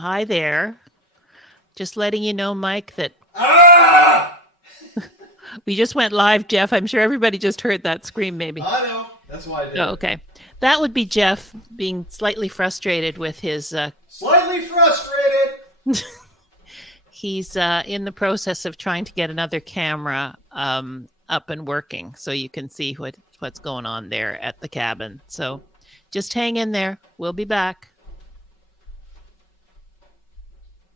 Hi there. Just letting you know, Mike, that we just went live, Jeff. I'm sure everybody just heard that scream, maybe. I know. That's why I did. Oh, okay. That would be Jeff being slightly frustrated with his. Slightly frustrated. He's in the process of trying to get another camera up and working, so you can see what's going on there at the cabin. So, just hang in there. We'll be back.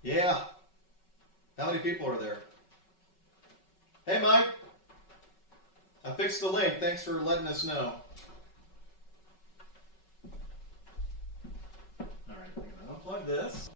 Yeah. How many people are there? Hey, Mike. I fixed the link. Thanks for letting us know. All right, I'm going to unplug this.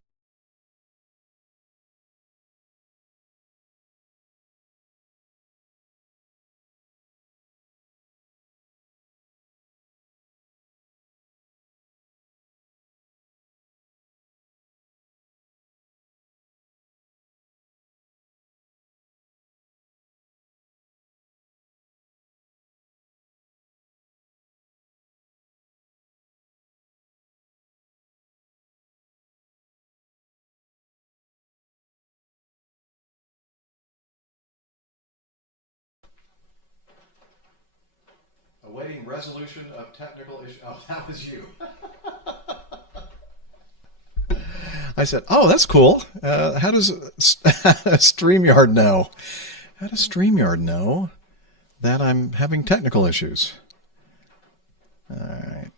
Awaiting resolution of technical issue. Oh, that was you. I said, oh, that's cool. How does StreamYard know? How does StreamYard know that I'm having technical issues? All right.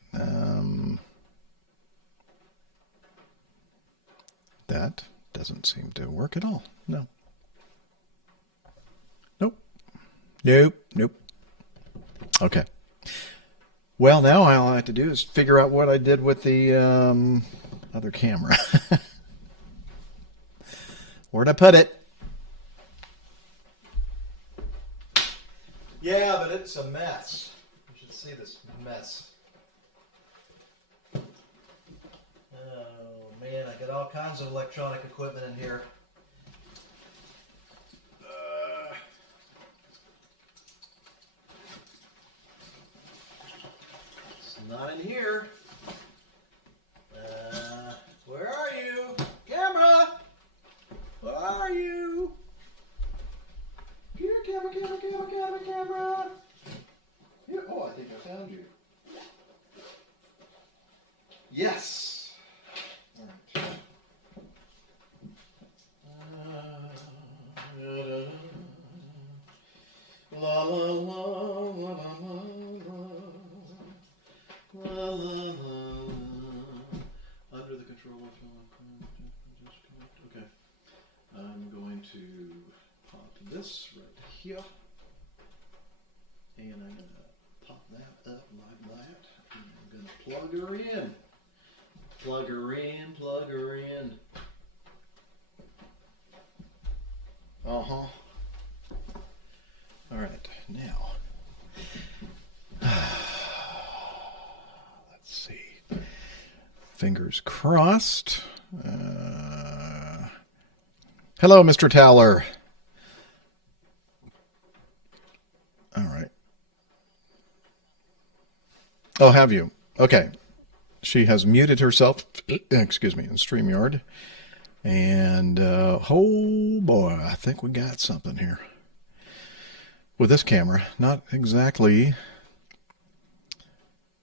That doesn't seem to work at all. No. Nope. Okay. Well, now all I have to do is figure out what I did with the other camera. Where'd I put it? Yeah, but it's a mess. You should see this mess. Oh, man, I got all kinds of electronic equipment in here. Not in here. Where are you? Camera! Where are you? Here, camera. Here. Oh, I think I found you. Yes! All right. La la la la la la. Under the control of okay. I'm going to pop this right here. And I'm going to pop that up like that. And I'm going to plug her in. Plug her in. Uh-huh. All right, now. Fingers crossed. Hello, Mr. Towler. All right. Oh, have you? Okay. She has muted herself, excuse me, in StreamYard. And, oh boy, I think we got something here. With this camera, not exactly...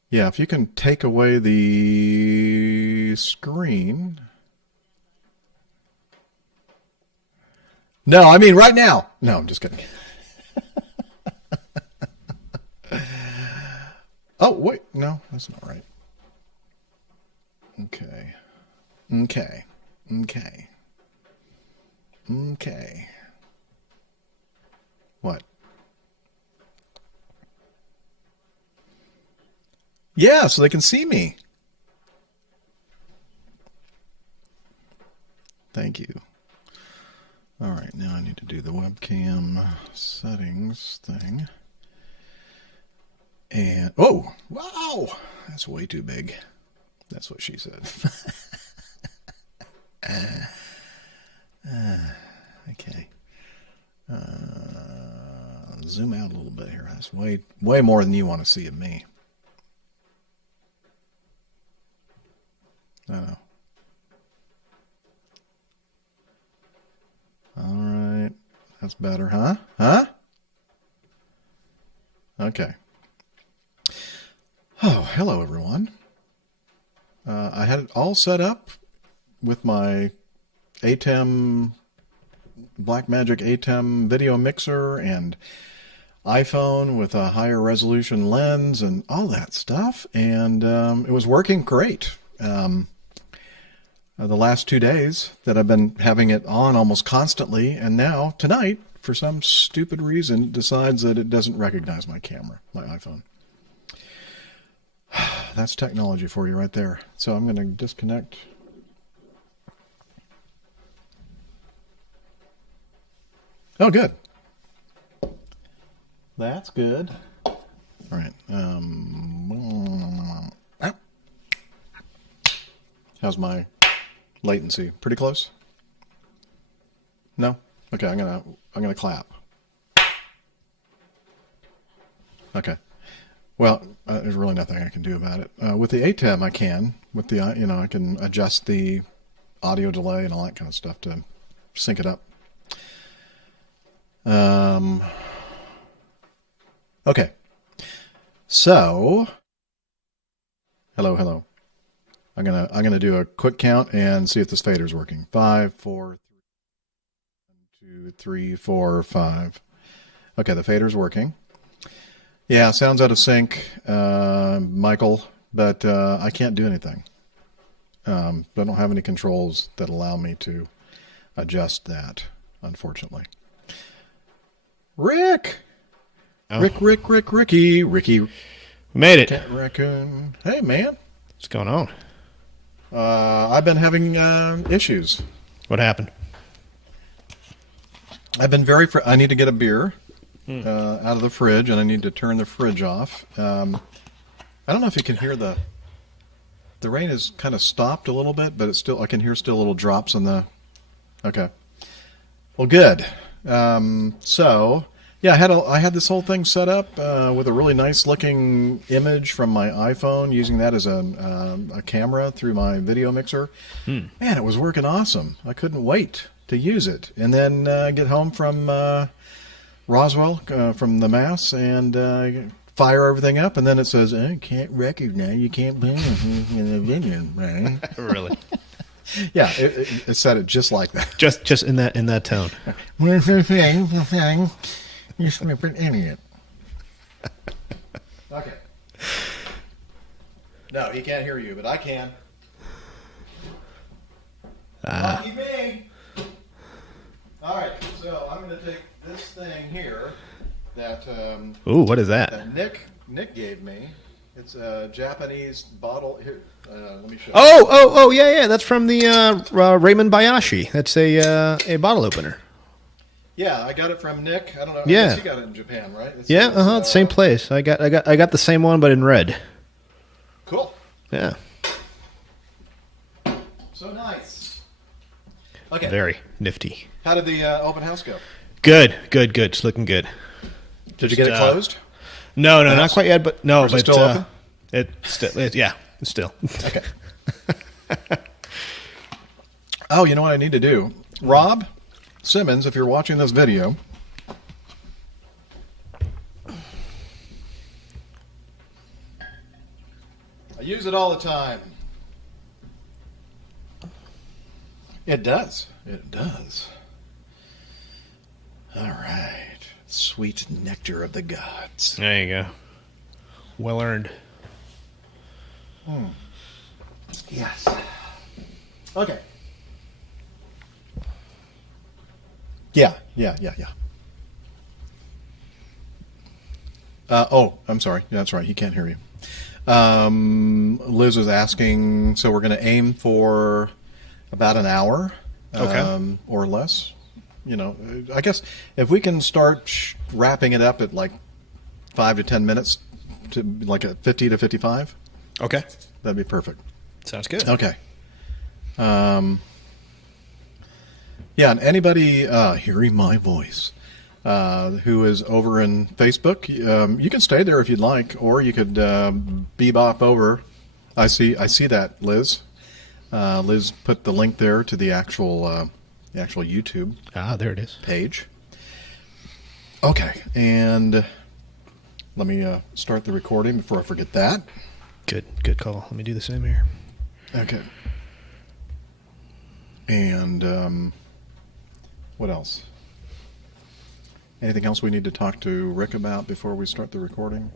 Yeah, if you can take away the screen. No, I mean right now. No, I'm just kidding. Oh, wait. No, that's not right. Okay. What? Yeah, so they can see me. Thank you. All right, now I need to do the webcam settings thing. And, oh, wow, that's way too big. That's what she said. Okay. Zoom out a little bit here. That's way more than you want to see of me. I know. That's better, huh? Huh? Okay. Oh, hello, everyone. I had it all set up with my ATEM, Blackmagic ATEM video mixer and iPhone with a higher resolution lens and all that stuff, and it was working great. The last 2 days that I've been having it on almost constantly, and now tonight, for some stupid reason, it decides that it doesn't recognize my camera, my iPhone. That's technology for you right there. So I'm going to disconnect. Oh, good. That's good. All right. How's my latency? Pretty close? No? Okay, I'm gonna clap. Okay. Well, there's really nothing I can do about it. With the ATEM, I can. With the I can adjust the audio delay and all that kind of stuff to sync it up. Okay. So, hello. I'm gonna do a quick count and see if this fader's working. 5, 4, 2, 3, 4, 5. Okay, the fader's working. Yeah, sounds out of sync, Michael, but I can't do anything. I don't have any controls that allow me to adjust that, unfortunately. Rick! Oh. Ricky. We made it. Cat raccoon. Hey, man. What's going on? I've been having issues. What happened? I've been I need to get a beer out of the fridge, and I need to turn the fridge off. I don't know if you can hear the rain has kind of stopped a little bit, but I can hear still little drops on the. Okay. Well, good. So. Yeah, I had this whole thing set up with a really nice looking image from my iPhone, using that as a camera through my video mixer. Man, it was working awesome. I couldn't wait to use it. And then get home from Roswell, from the Mass, and fire everything up, and then it says, can't recognize, you can't put it in the video, right? Really? Yeah, it said it just like that. Just in that tone. Where's the thing? You stupid idiot. Okay. No, he can't hear you, but I can. Lucky me. All right, so I'm going to take this thing here that. Ooh, what is that? That Nick gave me. It's a Japanese bottle. Here, let me show you. Oh, yeah. That's from the Raymond Bayashi. That's a bottle opener. Yeah, I got it from Nick. I don't know. Yeah. I guess you got it in Japan, right? The same place. I got the same one, but in red. Cool. Yeah. So nice. Okay. Very nifty. How did the open house go? Good. It's looking good. Did you get it closed? No, not quite yet. But no, or is it still open? It's still. Okay. Oh, you know what I need to do, Rob Simmons, if you're watching this video, I use it all the time. It does. All right. Sweet nectar of the gods. There you go. Well earned. Yes. Okay. Yeah. I'm sorry. Yeah, that's right. He can't hear you. Liz was asking, so we're going to aim for about an hour, or less. I guess if we can start wrapping it up at like 5 to 10 minutes, to like a 50 to 55. Okay, that'd be perfect. Sounds good. Okay. Yeah, and anybody hearing my voice who is over in Facebook, you can stay there if you'd like, or you could bebop over. I see that, Liz. Liz put the link there to the actual YouTube. There it is. Page. Okay, and let me start the recording before I forget that. Good call. Let me do the same here. Okay. And what else? Anything else we need to talk to Rick about before we start the recording?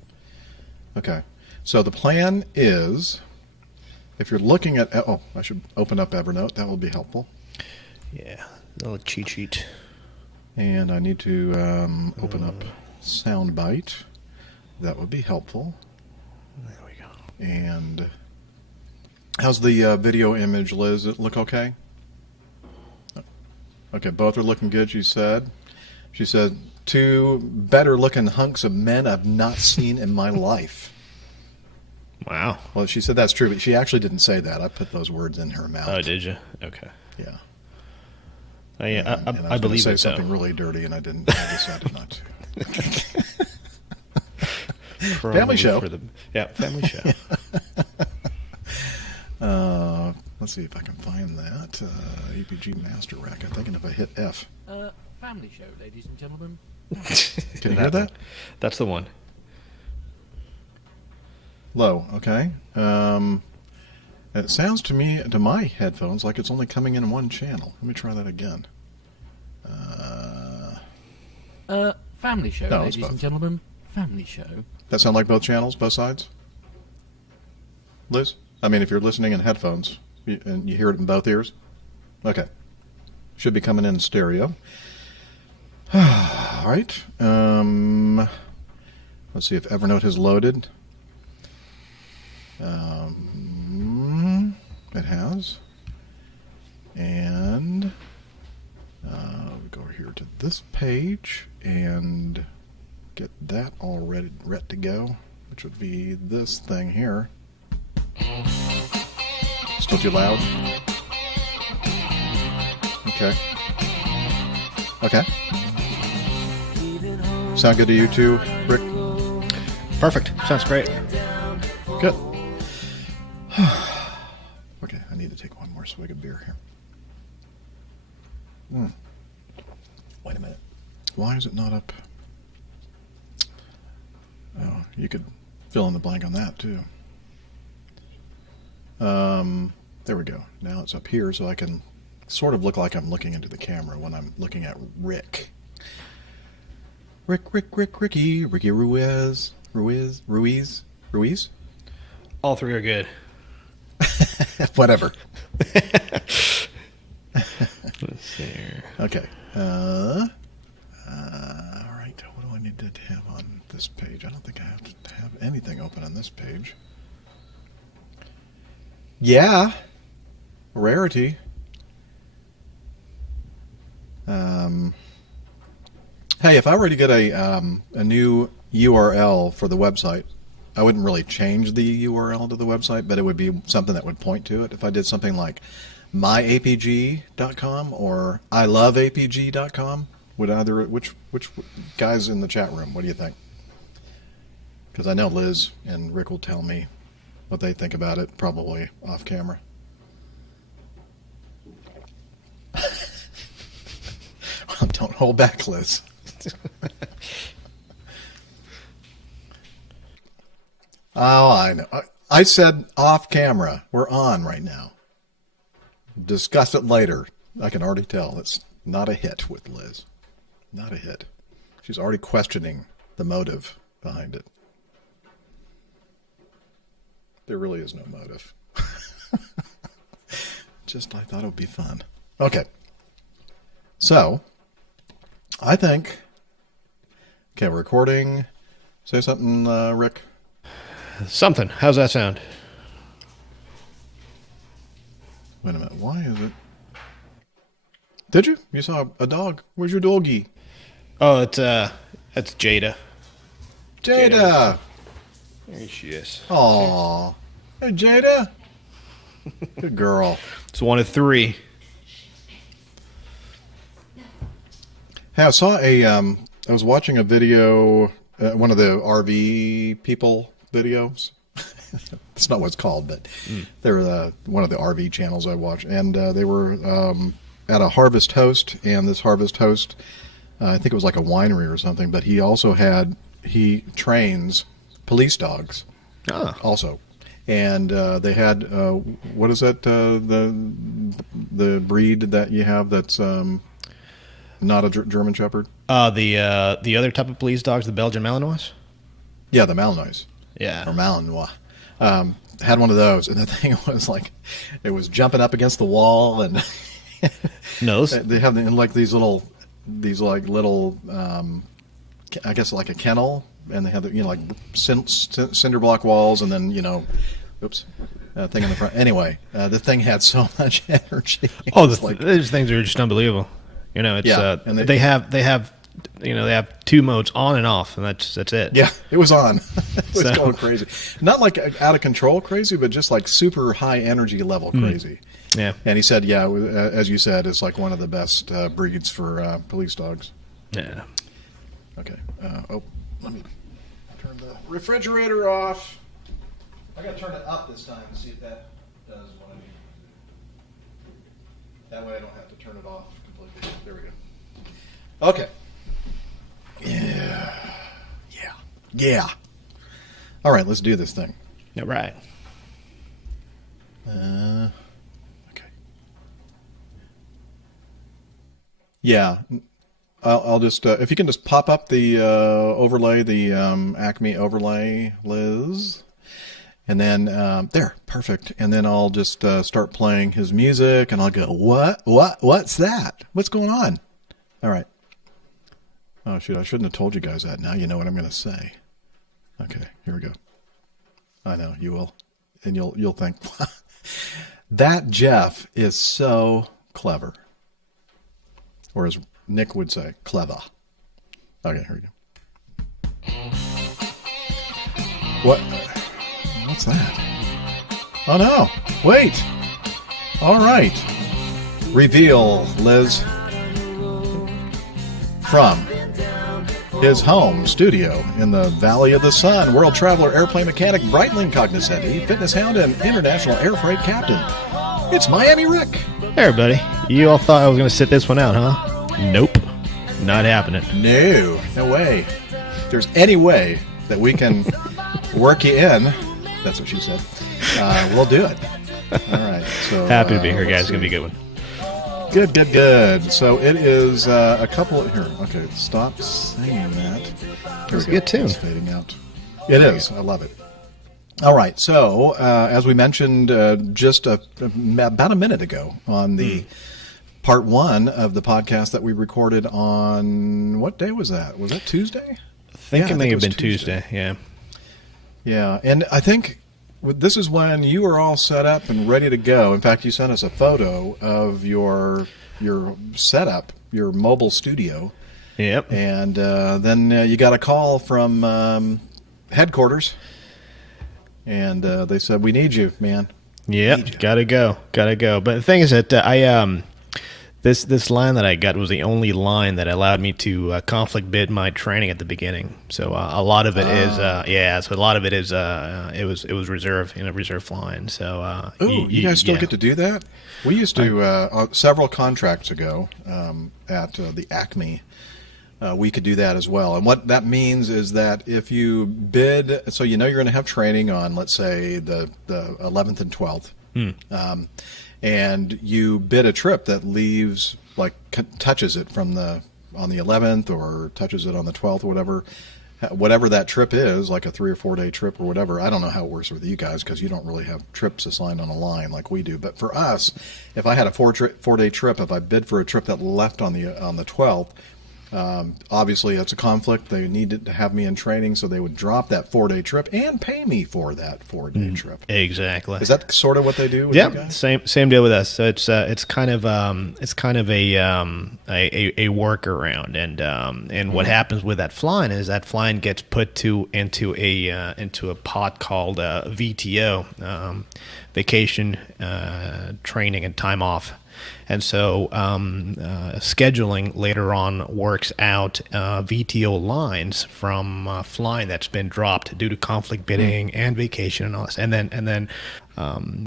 Okay. So the plan is, if you're looking at, oh, I should open up Evernote. That will be helpful. Yeah, a little cheat sheet. And I need to open up Soundbite. That would be helpful. There we go. And how's the video image, Liz? Does it look okay? Okay, both are looking good, she said. She said, two better-looking hunks of men I've not seen in my life. Wow. Well, she said that's true, but she actually didn't say that. I put those words in her mouth. Oh, did you? Okay. Yeah. Yeah, And I was believe say it, something though. really dirty, and I didn't. I decided not to. Probably Family show. Family show. Let's see if I can find that. APG Master Rack, I think, and if I hit F. Family show, ladies and gentlemen. Can you hear that? That's the one. Low, okay. It sounds to me, to my headphones, like it's only coming in one channel. Let me try that again. Family show, No, it's ladies and both. gentlemen. Family show. That sound like both channels, both sides? Liz? I mean, if you're listening in headphones, and you hear it in both ears? Okay. Should be coming in stereo. All right. Let's see if Evernote has loaded. It has. And we go over here to this page and get that all ready to go, which would be this thing here. Still too loud? Okay. Okay. Sound good to you too, Rick? Perfect. Sounds great. Good. Okay, I need to take one more swig of beer here. Wait a minute. Why is it not up? Oh, you could fill in the blank on that too. There we go. Now it's up here so I can sort of look like I'm looking into the camera when I'm looking at Rick. Ricky Ruiz. All three are good. Whatever. Let's see here. Okay. All right. What do I need to have on this page? I don't think I have to have anything open on this page. Yeah. Rarity. Hey, if I were to get a new URL for the website, I wouldn't really change the URL to the website, but it would be something that would point to it. If I did something like myapg.com or iloveapg.com, would either which guys in the chat room? What do you think? Because I know Liz and Rick will tell me what they think about it, probably off camera. Well, don't hold back, Liz. Oh, I know. I said off camera. We're on right now. Discuss it later. I can already tell it's not a hit with Liz. Not a hit. She's already questioning the motive behind it. There really is no motive. Just I thought it would be fun. Okay. So, I think... Okay, we're recording. Say something, Rick. Something. How's that sound? Wait a minute. Why is it? Did you? You saw a dog. Where's your doggy? Oh, that's Jada. Jada. There she is. Aw. Hey, Jada. Good girl. It's one of three. Hey, I saw I was watching a video, one of the RV people videos. That's not what it's called, but they're one of the RV channels I watch. And they were at a harvest host, and this harvest host I think it was like a winery or something, but he trains police dogs also. And they had, what is that, the breed that you have that's not a German Shepherd? The other type of police dogs, the Belgian Malinois? Yeah, the Malinois. Yeah. Or Malinois. Had one of those, and the thing was like, it was jumping up against the wall, and Nose. they have like these little, I guess like a kennel, and they have like cinder block walls, and then thing in the front. Anyway, the thing had so much energy. These things are just unbelievable. It's and they have 2 modes, on and off, and that's it. Yeah, it was on. It was going crazy. Not like out of control crazy, but just like super high energy level crazy. Yeah. And he said, yeah, as you said, it's like one of the best breeds for police dogs. Yeah. Okay. Let me turn the refrigerator off. I got to turn it up this time to see if that does what I need it to do. That way I don't have to turn it off completely. There we go. Okay. Yeah. All right, let's do this thing. All right. Okay. Yeah. I'll just, if you can just pop up the overlay, the Acme overlay, Liz. And then, there, perfect. And then I'll just start playing his music, and I'll go, what's that? What's going on? All right. Oh, shoot, I shouldn't have told you guys that. Now you know what I'm going to say. Okay, here we go. I know, you will. And you'll think, that Jeff is so clever. Or as Nick would say, clever. Okay, here we go. What's that? Oh, no. Wait. All right. Reveal, Liz. From his home studio in the Valley of the Sun, world traveler, airplane mechanic, Breitling cognoscenti, fitness hound, and international air freight captain. It's Miami Rick. Hey, everybody. You all thought I was going to sit this one out, huh? Nope. Not happening. No way. If there's any way that we can work you in, that's what she said, we'll do it. All right. So happy to be here, guys. It's going to be a good one. Good. So it is a couple here. Okay, stop saying that. Here we go. Good tune. It's fading out. It is. I love it. All right. So as we mentioned just about a minute ago on the part 1 of the podcast that we recorded on, what day was that? Was that Tuesday? I think it may have been Tuesday. Yeah. Yeah, and I think this is when you were all set up and ready to go. In fact, you sent us a photo of your setup, your mobile studio. Yep. And then you got a call from headquarters, and they said, "We need you, man." Yep. Gotta go. But the thing is that this line that I got was the only line that allowed me to conflict bid my training at the beginning. So a lot of it is So a lot of it is it was reserve flying. So you guys still get to do that? We used to several contracts ago at the Acme. We could do that as well. And what that means is that if you bid, so you're going to have training on, let's say, the 11th and 12th. And you bid a trip that leaves, like, touches it on the 11th or touches it on the 12th or whatever that trip is, like a 3 or 4 day trip or whatever. I don't know how it works with you guys because you don't really have trips assigned on a line like we do. But for us, if I had a 4 day trip, if I bid for a trip that left on the 12th, obviously it's a conflict. They needed to have me in training, so they would drop that 4 day trip and pay me for that 4 day trip. Exactly. Is that sort of what they do with you guys? Same deal with us. So it's kind of a workaround, and what happens with that flying is that flying gets put into a pot called VTO, vacation, training, and time off. And so scheduling later on works out VTO lines from flying that's been dropped due to conflict bidding and vacation and all this. And then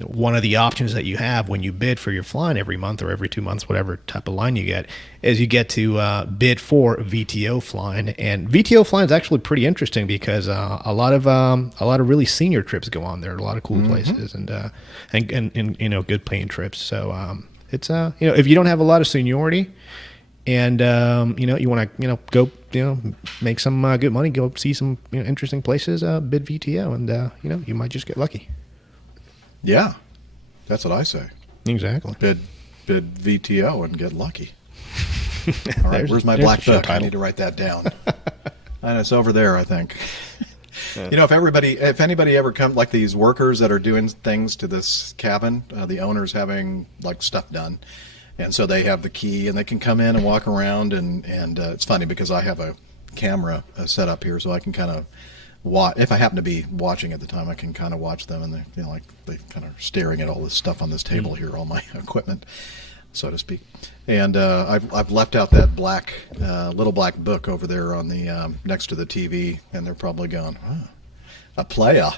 one of the options that you have when you bid for your flying every month or every 2 months, whatever type of line you get, is you get to bid for VTO flying. And VTO flying is actually pretty interesting because a lot of really senior trips go on there, a lot of cool places, and good paying trips. So it's if you don't have a lot of seniority and you want to go make some good money, go see some interesting places, bid VTO, and you might just get lucky. Yeah, that's what I say. Exactly. Bid VTO and get lucky. All right, where's my black book? I need to write that down. And it's over there, I think. Yeah. If anybody ever come, like these workers that are doing things to this cabin, the owner's having like stuff done, and so they have the key and they can come in and walk around, and it's funny because I have a camera set up here, so I can kind of watch. If I happen to be watching at the time, I can kind of watch them, and they kind of staring at all this stuff on this table here, all my equipment, so to speak. And I've left out that little black book over there on the next to the TV, and they're probably going, oh, a playa.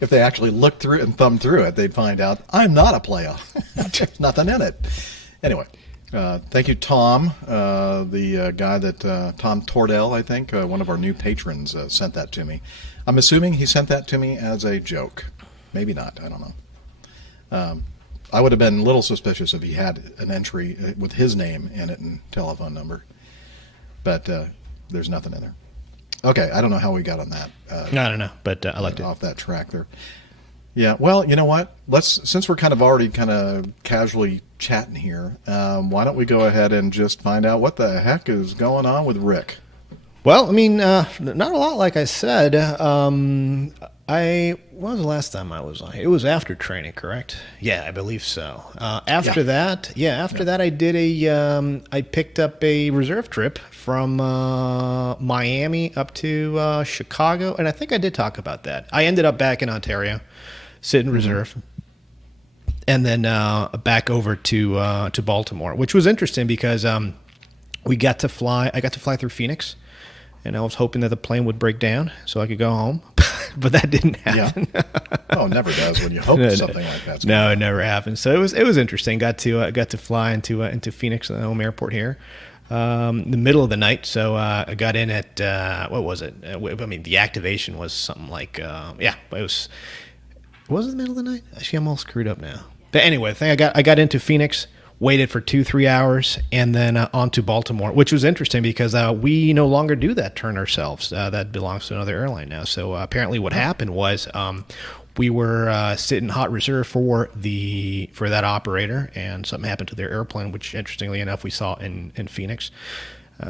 If they actually looked through it and thumbed through it, they'd find out I'm not a playa. There's nothing in it. Anyway, thank you, Tom, the guy that Tom Tordell, I think, one of our new patrons, sent that to me. I'm assuming he sent that to me as a joke. Maybe not. I don't know. I would have been a little suspicious if he had an entry with his name in it and telephone number, but there's nothing in there. Okay, I don't know how we got on that. I don't know, but I liked it. Off that track there. Yeah, well, you know what? Since we're kind of already kind of casually chatting here, why don't we go ahead and just find out what the heck is going on with Rick? Well, I mean, not a lot, like I said. When was the last time I was on here? It was after training, correct? Yeah, I believe so. After that, I picked up a reserve trip from Miami up to Chicago, and I think I did talk about that. I ended up back in Ontario, sitting reserve, and then back over to Baltimore, which was interesting because I got to fly through Phoenix. And I was hoping that the plane would break down so I could go home, but that didn't happen. Yeah. Oh, it never does when you hope something like that. No, it never happened. So it was interesting. Got to fly into Phoenix, the home airport here, the middle of the night. So I got in at what was it? I mean, the activation was something like it was it the middle of the night? Actually, I'm all screwed up now. But anyway, I got into Phoenix. Waited for 2-3 hours, and then on to Baltimore, which was interesting because we no longer do that turn ourselves. That belongs to another airline now. So apparently what happened was we were sitting hot reserve for that operator, and something happened to their airplane, which interestingly enough we saw in Phoenix.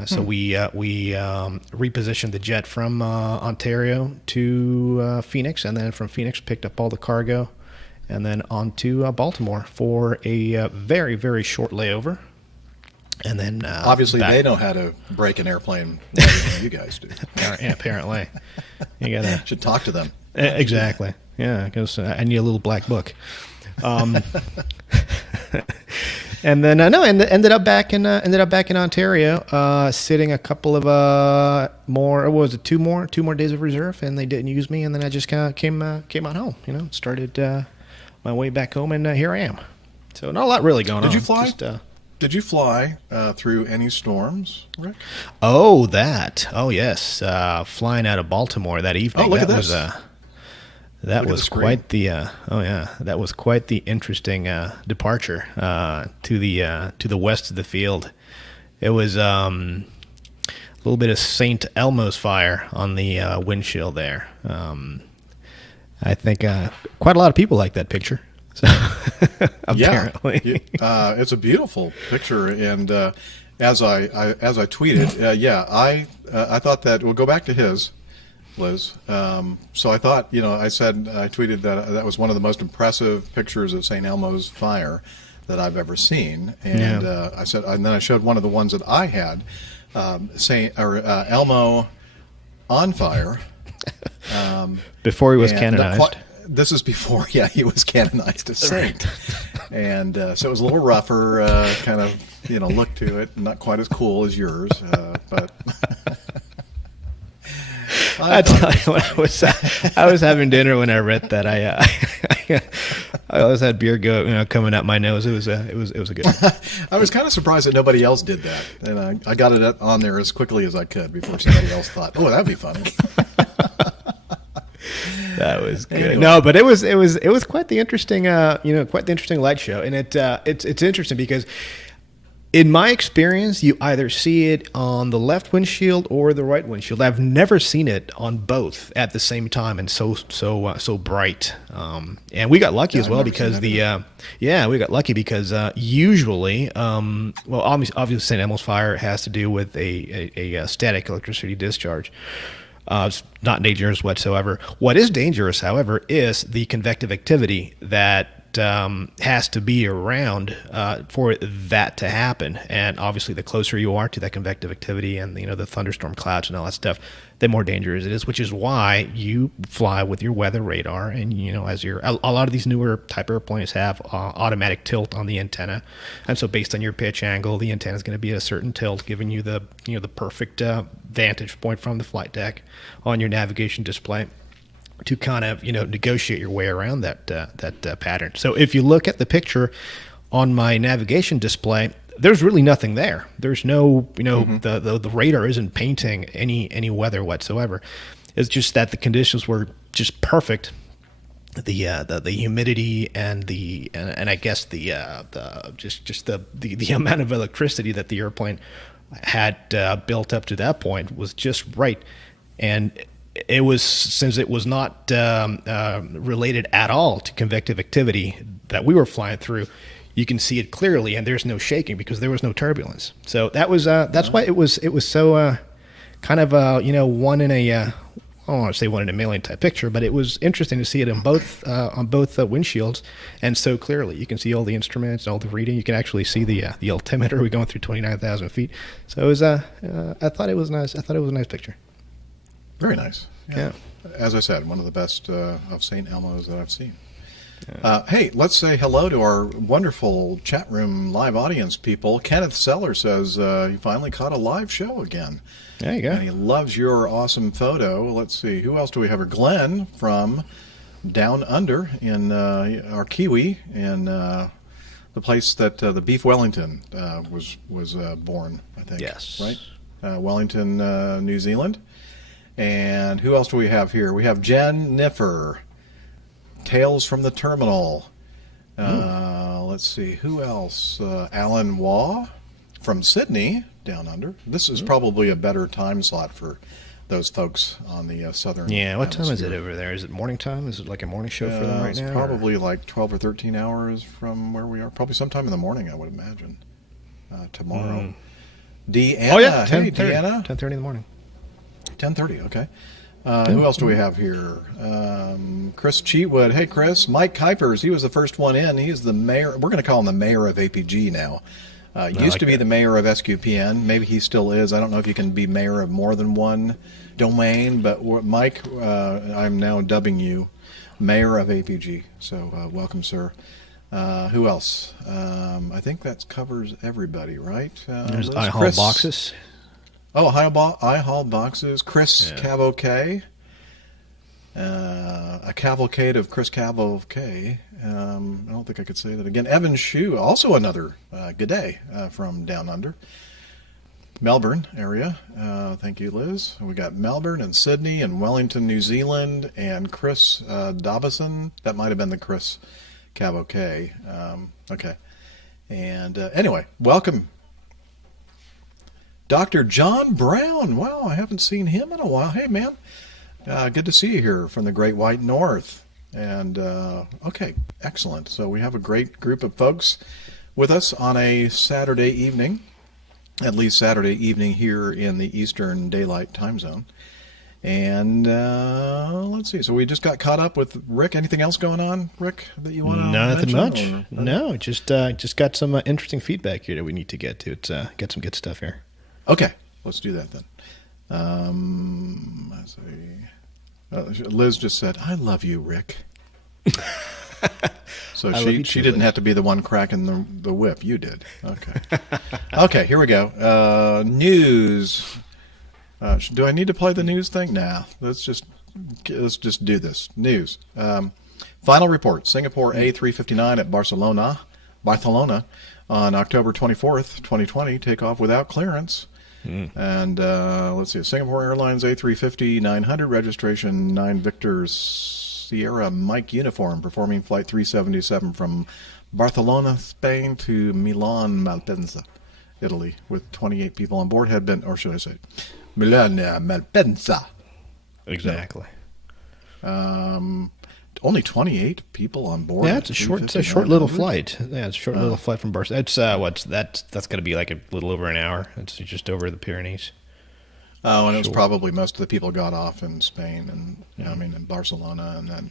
So we repositioned the jet from Ontario to Phoenix, and then from Phoenix picked up all the cargo, and then on to Baltimore for a very, very short layover. And then obviously they know how to break an airplane better than you guys do. Apparently. You gotta should talk to them. Exactly. Yeah, because I need a little black book. And then ended up back in Ontario, sitting a couple of more. What was it? Two more days of reserve, and they didn't use me. And then I just kind of came on home. Started my way back home, and here I am. So not a lot really going on. Did you fly? Did you fly through any storms, Rick? Oh, yes. Flying out of Baltimore that evening. Oh, look at this. That was quite the interesting departure to the west of the field. It was a little bit of St. Elmo's fire on the windshield there. I think quite a lot of people like that picture. So, apparently, it's a beautiful picture, and as I tweeted, I thought that we'll go back to his. Liz. So I thought, I tweeted that was one of the most impressive pictures of St. Elmo's fire that I've ever seen. And I said, and then I showed one of the ones that I had, Elmo on fire. Before he was canonized. This is before, he was canonized as saint. And so it was a little rougher, kind of, look to it. Not quite as cool as yours, but... I tell you, when I was having dinner when I read that, I always had beer coming out my nose. It was a good. I was kind of surprised that nobody else did that, and I got it on there as quickly as I could before somebody else thought, "Oh, that'd be funny." That was good. Anyway. No, but it was quite the interesting, quite the interesting light show, and it's interesting because, in my experience, you either see it on the left windshield or the right windshield. I've never seen it on both at the same time and so bright. And we got lucky as well because we got lucky because usually, obviously St. Elmo's fire has to do with a static electricity discharge. It's not dangerous whatsoever. What is dangerous, however, is the convective activity that has to be around for that to happen. And obviously, the closer you are to that convective activity and the thunderstorm clouds and all that stuff, the more dangerous it is. Which is why you fly with your weather radar, and as a lot of these newer type airplanes have automatic tilt on the antenna, and so based on your pitch angle, the antenna is going to be at a certain tilt, giving you the the perfect vantage point from the flight deck on your navigation display to kind of negotiate your way around that pattern. So if you look at the picture on my navigation display, there's really nothing there. There's no the radar isn't painting any weather whatsoever. It's just that the conditions were just perfect. The humidity and I guess the amount of electricity that the airplane had built up to that point was just right. And it was, since it was not related at all to convective activity that we were flying through, you can see it clearly, and there's no shaking because there was no turbulence. So that was that's why it was so kind of one in a I don't want to say one in a million type picture, but it was interesting to see it on both windshields, and so clearly you can see all the instruments, all the reading. You can actually see the altimeter. We're going through 29,000 feet. So it was I thought it was nice. I thought it was a nice picture. Very nice. Yeah. As I said, one of the best of St. Elmo's that I've seen. Yeah. Hey, let's say hello to our wonderful chat room live audience people. Kenneth Seller says he finally caught a live show again. There you go. And he loves your awesome photo. Let's see. Who else do we have here? Glenn from Down Under in our Kiwi in the place that the Beef Wellington was born, I think. Yes. Right? Wellington, New Zealand. And who else do we have here? We have Jen Niffer, Tales from the Terminal. Let's see, who else? Alan Waugh from Sydney, Down Under. This is probably a better time slot for those folks on the southern what time is hemisphere. it over there? Is it morning time? Is it like a morning show for them right now? It's probably like 12 or 13 hours from where we are. Probably sometime in the morning, I would imagine, tomorrow. Deanna. Oh, yeah, 10:30. Hey, Deanna. 10:30 in the morning. 10:30, okay. Who else do we have here? Chris Cheatwood. Hey, Chris. Mike Kuipers. He was the first one in. He's the mayor. We're going to call him the mayor of APG now. Used to be the mayor of SQPN. Maybe he still is. I don't know if you can be mayor of more than one domain. But Mike, I'm now dubbing you mayor of APG. So welcome, sir. Who else? I think that covers everybody, right? There's iHall Boxes. Oh, iHall Boxes. Chris Cavalcade. A cavalcade of Chris Cavalcade. I don't think I could say that again. Evan Shue, also another good day from Down Under. Melbourne area. Thank you, Liz. We got Melbourne and Sydney and Wellington, New Zealand, and Chris Dobson. That might have been the Chris Cavalcade. Okay. And anyway, welcome. Dr. John Brown. Wow, I haven't seen him in a while. Hey, man. Good to see you here from the Great White North. And, okay, excellent. So we have a great group of folks with us on a Saturday evening, at least Saturday evening here in the Eastern Daylight Time Zone. And let's see. So we just got caught up with Rick. Anything else going on, Rick, that you want to Nothing mention? much. No, just got some interesting feedback here that we need to get to. It's got some good stuff here. Okay, let's do that then. Let's see. Liz just said, "I love you, Rick." So I love you she too, didn't Liz. have to be the one cracking the whip. You did. Okay. Okay, here we go. News. Do I need to play the news thing? Nah. Let's just do this. News. Final report. Singapore A359 at Barcelona on October 24th, 2020. Takeoff without clearance. And let's see. Singapore Airlines A350-900 registration 9 Victor Sierra Mike uniform performing flight 377 from Barcelona, Spain to Milan, Malpensa, Italy, with 28 people on board had been, or should I say, Milan, Malpensa. Exactly. Only 28 people on board. Yeah, it's a short little flight. Yeah, it's a short little flight from Barcelona. It's that's going to be like a little over an hour. It's just over the Pyrenees. Oh, and it was probably most of the people got off in Spain and in Barcelona, and then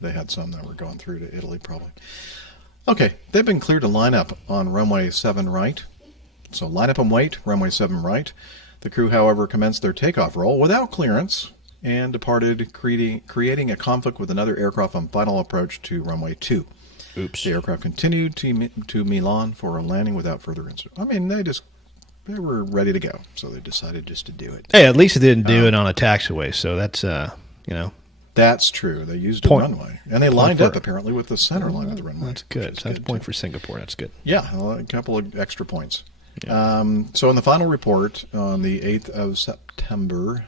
they had some that were going through to Italy probably. Okay, they've been cleared to line up on runway 7 right. So line up and wait, runway 7 right. The crew, however, commenced their takeoff roll without clearance and departed, creating a conflict with another aircraft on final approach to runway 2. Oops. The aircraft continued to Milan for a landing without further incident. I mean, they were ready to go, so they decided just to do it. Hey, at least they didn't do it on a taxiway, so that's That's true. They used a runway, and they lined up apparently with the center line of the runway. That's good. So that's a point for Singapore. That's good. Yeah, a couple of extra points. Yeah. So in the final report on the 8th of September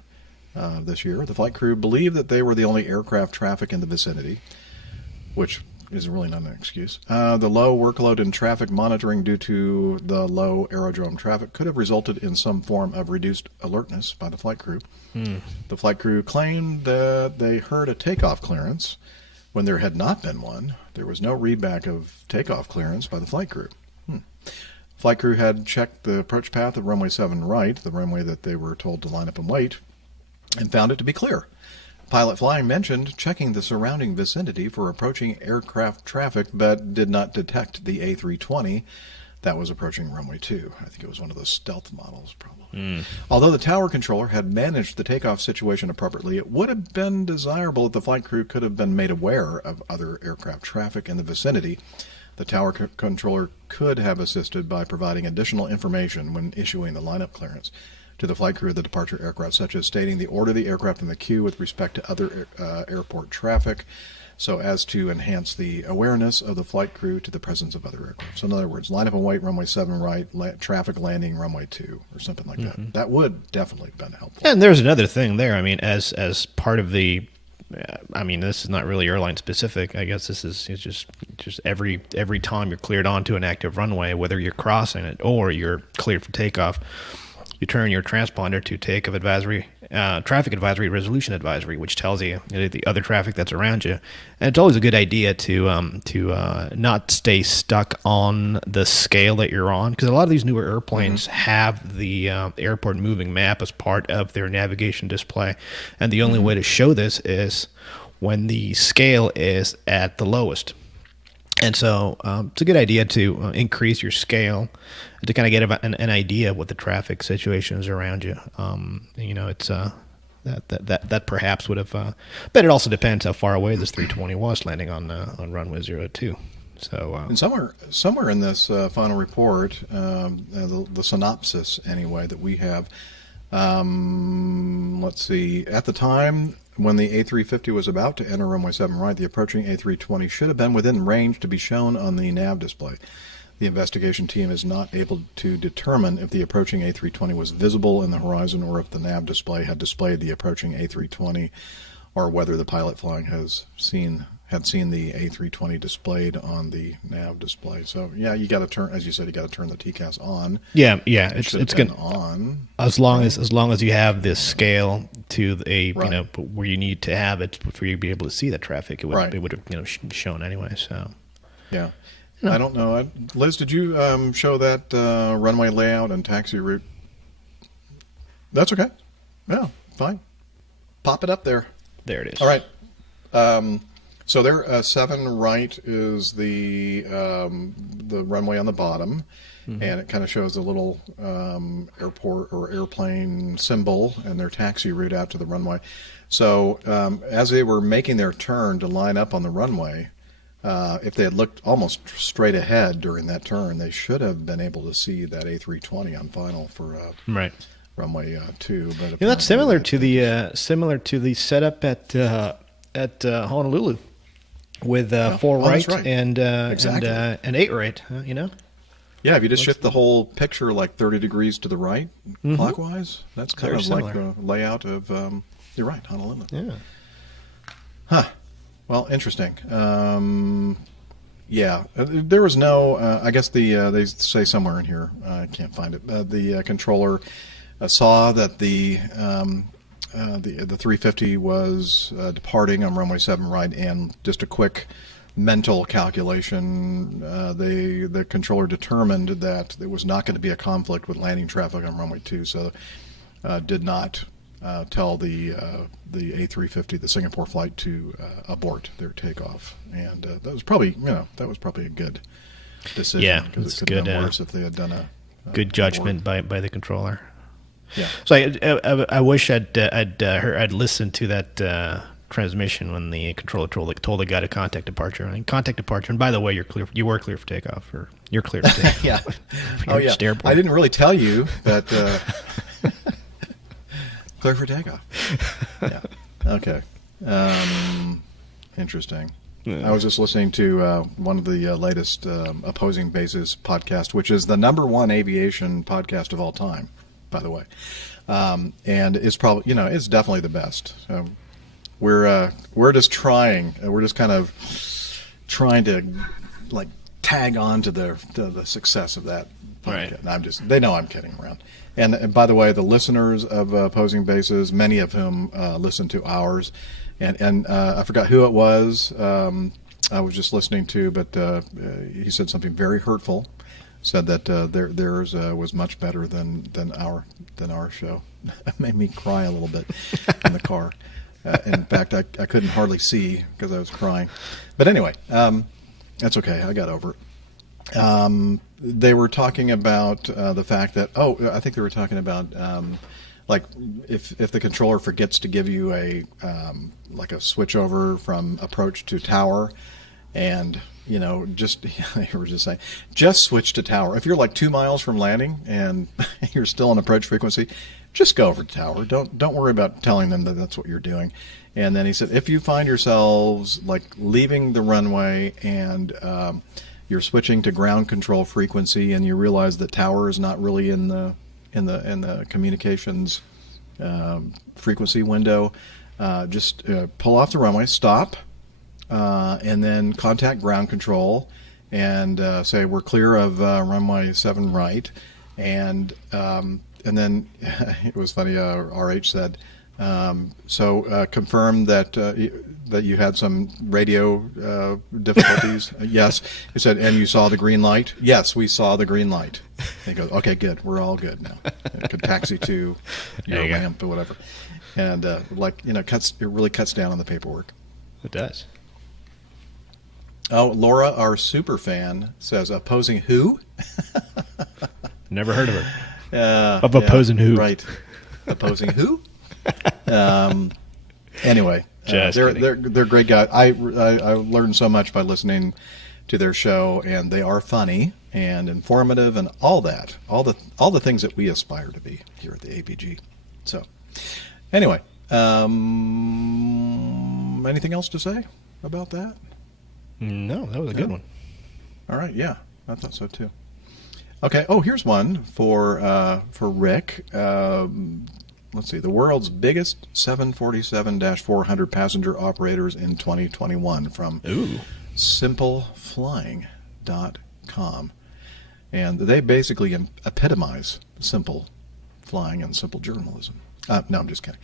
this year, the flight crew believed that they were the only aircraft traffic in the vicinity, which is really not an excuse. The low workload in traffic monitoring due to the low aerodrome traffic could have resulted in some form of reduced alertness by the flight crew. The flight crew claimed that they heard a takeoff clearance when there had not been one. There was no readback of takeoff clearance by the flight crew. Flight crew had checked the approach path of runway 7 right, the runway that they were told to line up and wait, and found it to be clear. Pilot flying mentioned checking the surrounding vicinity for approaching aircraft traffic, but did not detect the A320 that was approaching runway 2. I think it was one of those stealth models, probably. Although the tower controller had managed the takeoff situation appropriately, it would have been desirable if the flight crew could have been made aware of other aircraft traffic in the vicinity. The tower controller could have assisted by providing additional information when issuing the lineup clearance to the flight crew of the departure aircraft, such as stating the order of the aircraft in the queue with respect to other airport traffic, so as to enhance the awareness of the flight crew to the presence of other aircraft. So in other words, line up and wait, runway 7 right, traffic landing, runway 2, or something like that. That would definitely have been helpful. And there's another thing there. I mean, as part of the, this is not really airline specific. I guess it's just every time you're cleared onto an active runway, whether you're crossing it or you're cleared for takeoff, you turn your transponder to takeoff advisory, traffic advisory, resolution advisory, which tells you the other traffic that's around you. And it's always a good idea to not stay stuck on the scale that you're on, because a lot of these newer airplanes have the airport moving map as part of their navigation display, and the only way to show this is when the scale is at the lowest. And so it's a good idea to increase your scale to kind of get an idea of what the traffic situation is around you. It's that perhaps would have, but it also depends how far away this 320 was landing on runway 02. So and somewhere in this final report, the synopsis anyway that we have, let's see, at the time when the A350 was about to enter runway 7 right, the approaching A320 should have been within range to be shown on the nav display. The investigation team is not able to determine if the approaching A320 was visible in the horizon or if the nav display had displayed the approaching A320, or whether the pilot flying had seen the A320 displayed on the nav display. So yeah, you got to turn, as you said, you got to turn the TCAS on. Yeah, it's good on as long as you have this scale to where you need to have it for you to be able to see the traffic. It would have shown anyway. So yeah. I don't know. Liz, did you show that runway layout and taxi route? That's okay. Yeah, fine. Pop it up there. There it is. All right. So there, 7 right is the runway on the bottom, and it kind of shows a little airport or airplane symbol and their taxi route out to the runway. So as they were making their turn to line up on the runway, if they had looked almost straight ahead during that turn, they should have been able to see that A320 on final for Right. runway 2. But Yeah, that's similar to the setup at Honolulu with 4 right, right. and Exactly. and 8 right. You know. Yeah, if you just shift the whole picture like 30 degrees to the right, clockwise, that's kind Very of like similar. the layout of, you're right, Honolulu. Yeah. Huh. Well, interesting. Yeah, there was no, I guess they say somewhere in here, I can't find it, the controller saw that the 350 was departing on runway 7 right, and just a quick mental calculation, the controller determined that there was not going to be a conflict with landing traffic on runway 2, so did not tell the A350, the Singapore flight, to abort their takeoff, and that was probably a good decision. Yeah, because it's it could have good, been worse if they had done a Good judgment by the controller. Yeah. So I wish I'd listened to that transmission when the controller told the guy to contact departure. And contact departure. And by the way, you're clear. You were clear for takeoff, or you're clear for takeoff. Yeah. You're yeah. just airborne. I didn't really tell you that. Clear for takeoff. Yeah. Okay. Interesting. Yeah. I was just listening to one of the latest Opposing Bases podcast, which is the #1 aviation podcast of all time, by the way, and it's probably it's definitely the best. We're just trying. We're just kind of trying to like tag on to the success of that podcast. Right. And they know I'm kidding around. And by the way, the listeners of Opposing Bases, many of whom listen to ours, and I forgot who it was. I was just listening to, but he said something very hurtful. Said that theirs was much better than our show. It made me cry a little bit in the car. In fact, I couldn't hardly see because I was crying. But anyway, that's okay. I got over it. They were talking about the fact that I think they were talking about like if the controller forgets to give you a like a switch over from approach to tower, and just they were just saying just switch to tower. If you're like 2 miles from landing and you're still on approach frequency, just go over to tower. Don't worry about telling them that that's what you're doing. And then he said if you find yourselves like leaving the runway and you're switching to ground control frequency, and you realize that tower is not really in the communications frequency window. Just pull off the runway, stop, and then contact ground control, and say we're clear of runway 7 right, and then it was funny. RH said. Confirm that you had some radio difficulties. Yes. He said, and you saw the green light? Yes, we saw the green light. And he goes, okay, good. We're all good now. It could taxi to your ramp or whatever. And it really cuts down on the paperwork. It does. Oh, Laura, our super fan, says, opposing who? Never heard of her. Of opposing who? Right. Opposing who? Anyway, they're great guys. I learned so much by listening to their show, and they are funny and informative and all that, all the things that we aspire to be here at the APG. So, anyway, anything else to say about that? No, that was a good one. All right, yeah, I thought so too. Okay. Oh, here's one for Rick. Let's see, the world's biggest 747-400 passenger operators in 2021 from simpleflying.com. And they basically epitomize simple flying and simple journalism. No, I'm just kidding.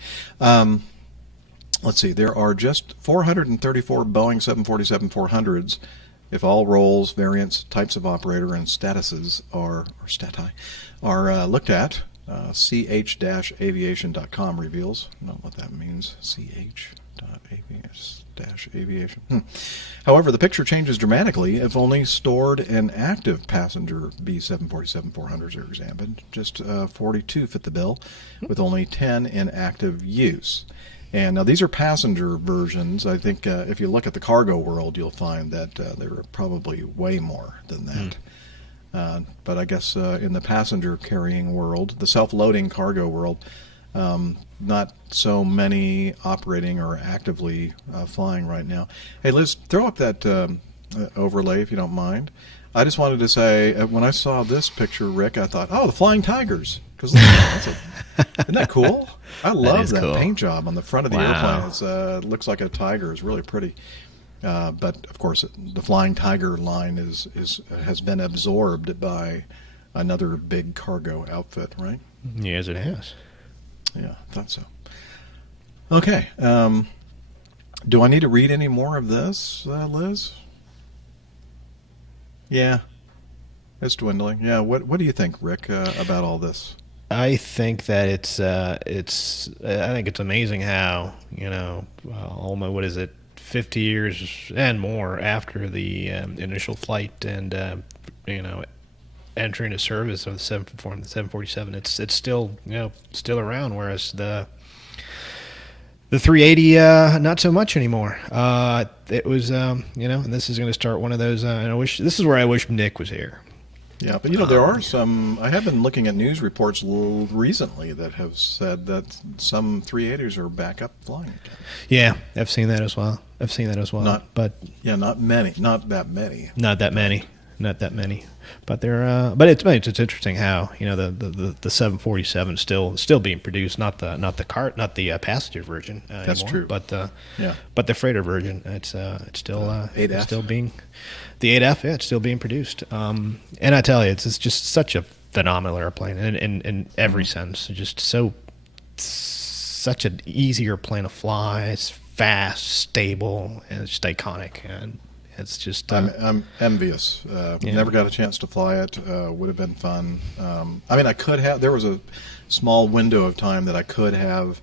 Let's see, there are just 434 Boeing 747-400s if all roles, variants, types of operator, and statuses are looked at. ch-aviation.com reveals. I don't know what that means. ch.aviation. However, the picture changes dramatically if only stored and active passenger B747-400s are examined. Just 42 fit the bill, with only 10 in active use. And now these are passenger versions. I think if you look at the cargo world, you'll find that there are probably way more than that. But I guess in the passenger carrying world, the self-loading cargo world, not so many operating or actively flying right now. Hey, Liz, throw up that overlay if you don't mind. I just wanted to say, when I saw this picture, Rick, I thought, oh, the Flying Tigers. Because isn't that cool? I love that cool. paint job on the front of the airplane. It looks like a tiger. It's really pretty. But of course, the Flying Tiger line has been absorbed by another big cargo outfit, right? Yes, it has. Yeah, I thought so. Okay. Do I need to read any more of this, Liz? Yeah, it's dwindling. Yeah. What do you think, Rick, about all this? I think that I think it's amazing how, almost, what is it, 50 years and more after the initial flight and, entering into service of the 747, it's still, still around, whereas the 380, not so much anymore. It was, and this is going to start one of those, and this is where I wish Nick was here. Yeah, but there are some. I have been looking at news reports recently that have said that some 380s are back up flying again. Yeah, I've seen that as well. Not many, not that many. Not that many. But they're. But it's interesting how the 747 still being produced, not the passenger version. That's anymore, true. But the freighter version, it's still 8F. it's still being. The 8F, it's still being produced. And I tell you, it's just such a phenomenal airplane in every sense. Just such an easy airplane to fly. It's fast, stable, and it's just iconic. And it's just... I'm envious. Never got a chance to fly it. Would have been fun. I could have... There was a small window of time that I could have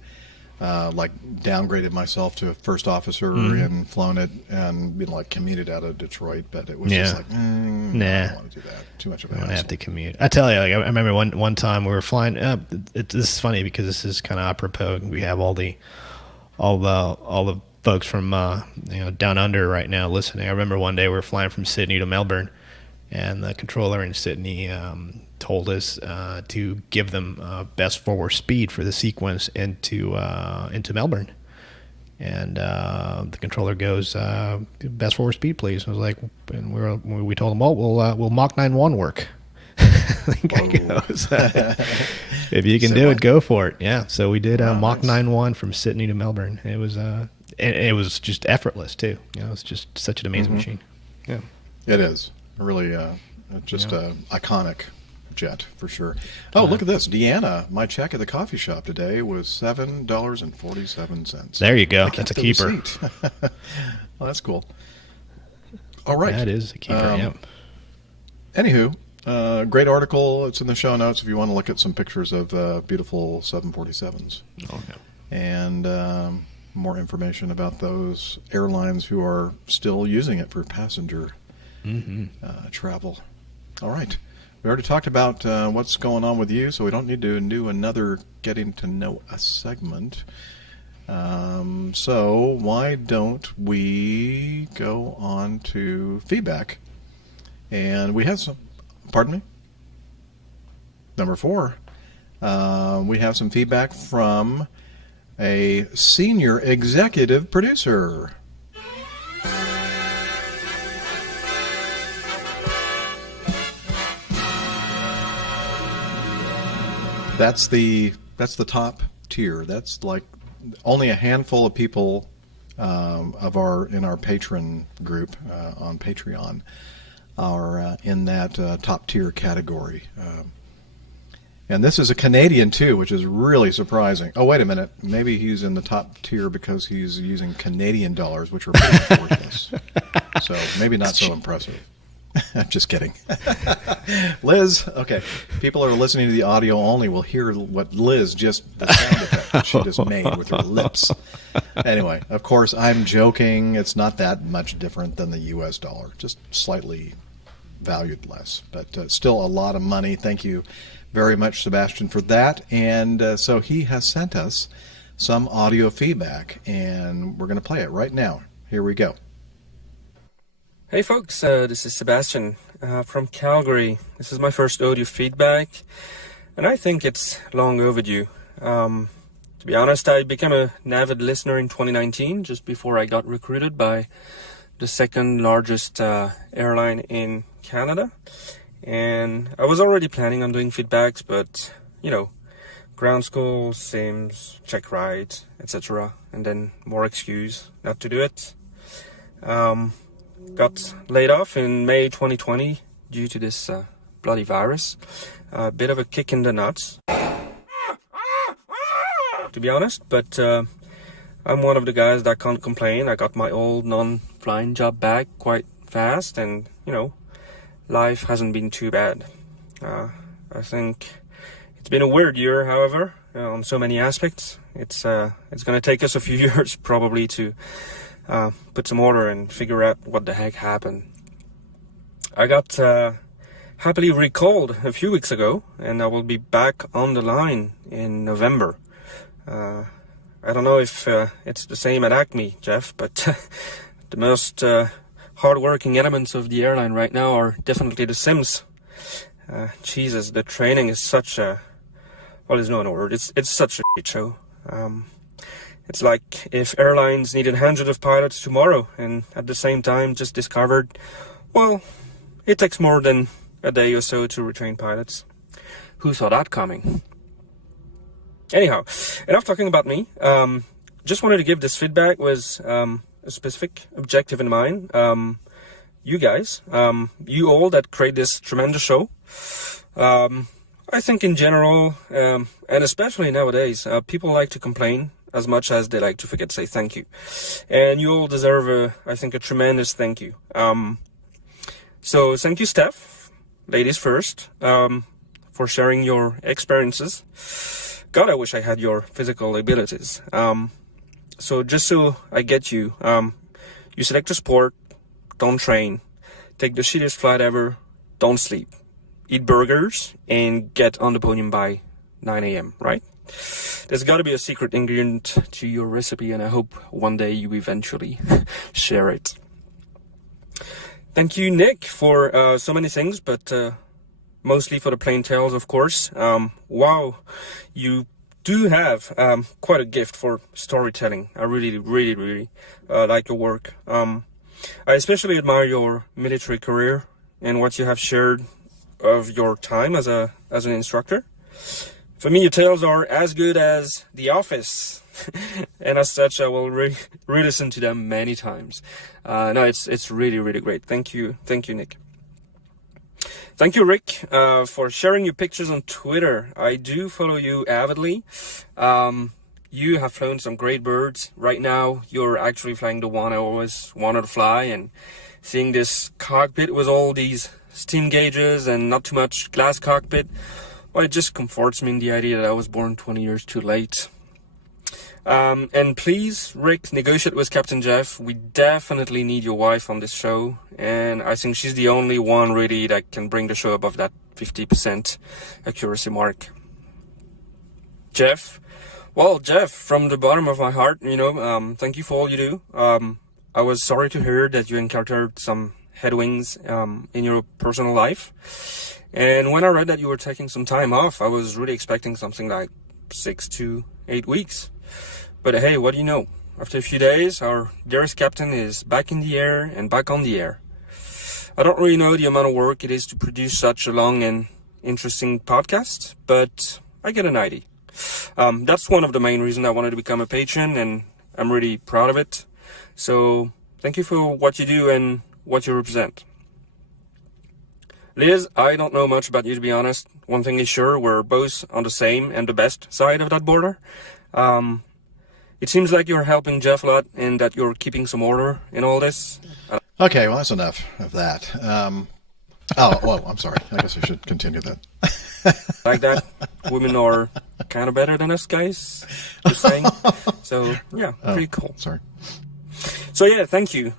downgraded myself to a first officer and flown it and commuted out of Detroit, but it was just I don't want to do that. Too much of a hassle. I have to commute. I tell you, I remember one time we were flying. This is funny because this is kind of apropos. We have all the folks from down under right now listening. I remember one day we were flying from Sydney to Melbourne, and the controller in Sydney told us to give them best forward speed for the sequence into Melbourne, and the controller goes, "Best forward speed, please." I was like, and we told him, "Oh, we'll Mach 9.1 work." The guy goes, "If you can do it, go for it." Yeah, so we did Mach 9.1 from Sydney to Melbourne. It was just effortless too. It's just such an amazing machine. Yeah, it is really iconic jet for sure. Oh, look at this, Deanna. My check at the coffee shop today was $7.47. There you go. That's a keeper. Well, that's cool. All right, that is a keeper. Yeah. Anywho, great article. It's in the show notes if you want to look at some pictures of beautiful 747s. Okay. And more information about those airlines who are still using it for passenger travel. All right. We already talked about what's going on with you, so we don't need to do another getting to know us segment. So why don't we go on to feedback? And we have some, pardon me? Number 4. We have some feedback from a senior executive producer. That's the top tier. That's like only a handful of people in our patron group on Patreon are in that top tier category. And this is a Canadian too, which is really surprising. Oh, wait a minute. Maybe he's in the top tier because he's using Canadian dollars, which are pretty worthless. So maybe not so impressive. Just kidding. Liz, okay. People who are listening to the audio only will hear what Liz the sound effect that she just made with her lips. Anyway, of course, I'm joking. It's not that much different than the U.S. dollar, just slightly valued less, but still a lot of money. Thank you very much, Sebastien, for that. And so he has sent us some audio feedback, and we're going to play it right now. Here we go. Hey folks, this is Sebastien from Calgary. This is my first audio feedback, and I think it's long overdue. To be honest, I became an avid listener in 2019, just before I got recruited by the second largest airline in Canada. And I was already planning on doing feedbacks, but, you know, ground school, sims, check ride, etc. And then more excuse not to do it. Got laid off in May 2020 due to this bloody virus. A bit of a kick in the nuts, to be honest, but I'm one of the guys that can't complain. I got my old non-flying job back quite fast, and, you know, life hasn't been too bad. I think it's been a weird year, however, on so many aspects. It's going to take us a few years probably to put some order and figure out what the heck happened. I got happily recalled a few weeks ago, and I will be back on the line in November. I don't know if it's the same at Acme, Jeff, but the most hard-working elements of the airline right now are definitely the sims. Jesus, the training is such a... well, there's no other word. It's such a shit show. It's like if airlines needed hundreds of pilots tomorrow and at the same time just discovered, well, it takes more than a day or so to retrain pilots. Who saw that coming? Anyhow, enough talking about me. Just wanted to give this feedback with a specific objective in mind. You guys, you all that create this tremendous show. I think in general, and especially nowadays, people like to complain as much as they like to forget to say thank you. And you all deserve, I think, a tremendous thank you. So thank you, Steph, ladies first, for sharing your experiences. God, I wish I had your physical abilities. So just so I get you, you select a sport, don't train, take the shittiest flight ever, don't sleep, eat burgers, and get on the podium by 9 a.m., right? There's got to be a secret ingredient to your recipe, and I hope one day you eventually share it. Thank you, Nick, for so many things, but mostly for the plain tales, of course. Wow, you do have quite a gift for storytelling. I really like your work. I especially admire your military career and what you have shared of your time as an instructor. For me, your tales are as good as The Office, and as such, I will re-listen to them many times. No, it's really great. Thank you, Nick. Thank you, Rick, for sharing your pictures on Twitter. I do follow you avidly. You have flown some great birds. Right now, you're actually flying the one I always wanted to fly, and seeing this cockpit with all these steam gauges and not too much glass cockpit, well, it just comforts me in the idea that I was born 20 years too late. And please, Rick, negotiate with Captain Jeff. We definitely need your wife on this show, and I think she's the only one really that can bring the show above that 50% accuracy mark. Jeff, from the bottom of my heart, thank you for all you do. I was sorry to hear that you encountered some headwinds in your personal life. And when I read that you were taking some time off, I was really expecting something like 6 to 8 weeks. But hey, what do you know? After a few days, our dearest captain is back in the air and back on the air. I don't really know the amount of work it is to produce such a long and interesting podcast, but I get an idea. That's one of the main reasons I wanted to become a patron, and I'm really proud of it. So thank you for what you do and what you represent. Liz, I don't know much about you, to be honest. One thing is sure, we're both on the same and the best side of that border. It seems like you're helping Jeff a lot and that you're keeping some order in all this. Okay, well, that's enough of that. I'm sorry. I guess I should continue that. Like that, women are kind of better than us guys, just saying. So, yeah, pretty cool. Sorry. So, yeah, thank you.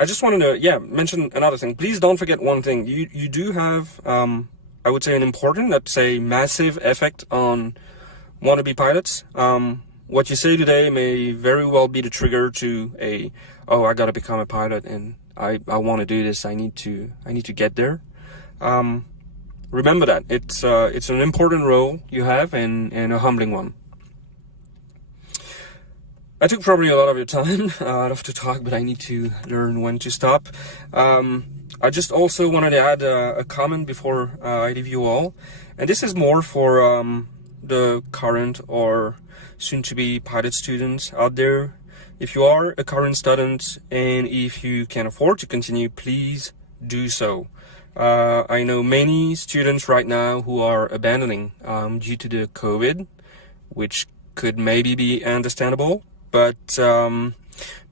I just wanted to, mention another thing. Please don't forget one thing. You do have, I would say, an important, let's say, massive effect on wannabe pilots, what you say today may very well be the trigger to I gotta become a pilot, and I want to do this. I need to get there. Remember that it's an important role you have, and a humbling one. I took probably a lot of your time. I'd love to talk, but I need to learn when to stop. I just also wanted to add a comment before I leave you all, and this is more for the current or soon-to-be pilot students out there. If you are a current student and if you can afford to continue, please do so. I know many students right now who are abandoning due to the COVID, which could maybe be understandable, but the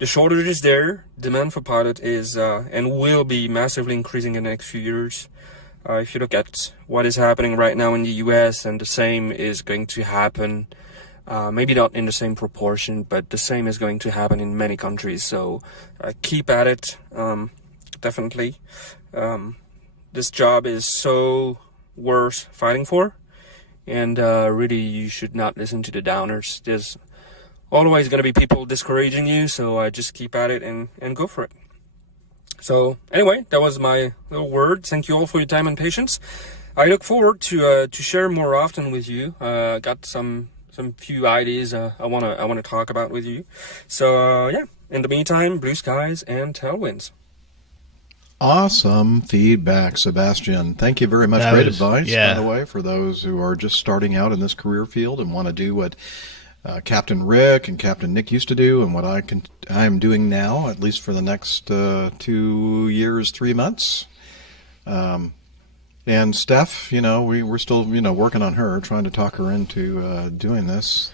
shortage is there. Demand for pilot is and will be massively increasing in the next few years. If you look at what is happening right now in the US, and the same is going to happen, maybe not in the same proportion, but the same is going to happen in many countries. So keep at it, definitely. This job is so worth fighting for, and really you should not listen to the downers. There's always going to be people discouraging you, so just keep at it and go for it. So anyway, that was my little word. Thank you all for your time and patience. I look forward to share more often with you. Got some few ideas I wanna talk about with you. So yeah, in the meantime, blue skies and tailwinds. Awesome feedback, Sebastien. Thank you very much. Great advice, by the way, for those who are just starting out in this career field and want to do what Captain Rick and Captain Nick used to do, and what I am doing now, at least for the next 2 years, 3 months. And Steph, we're still, working on her, trying to talk her into doing this,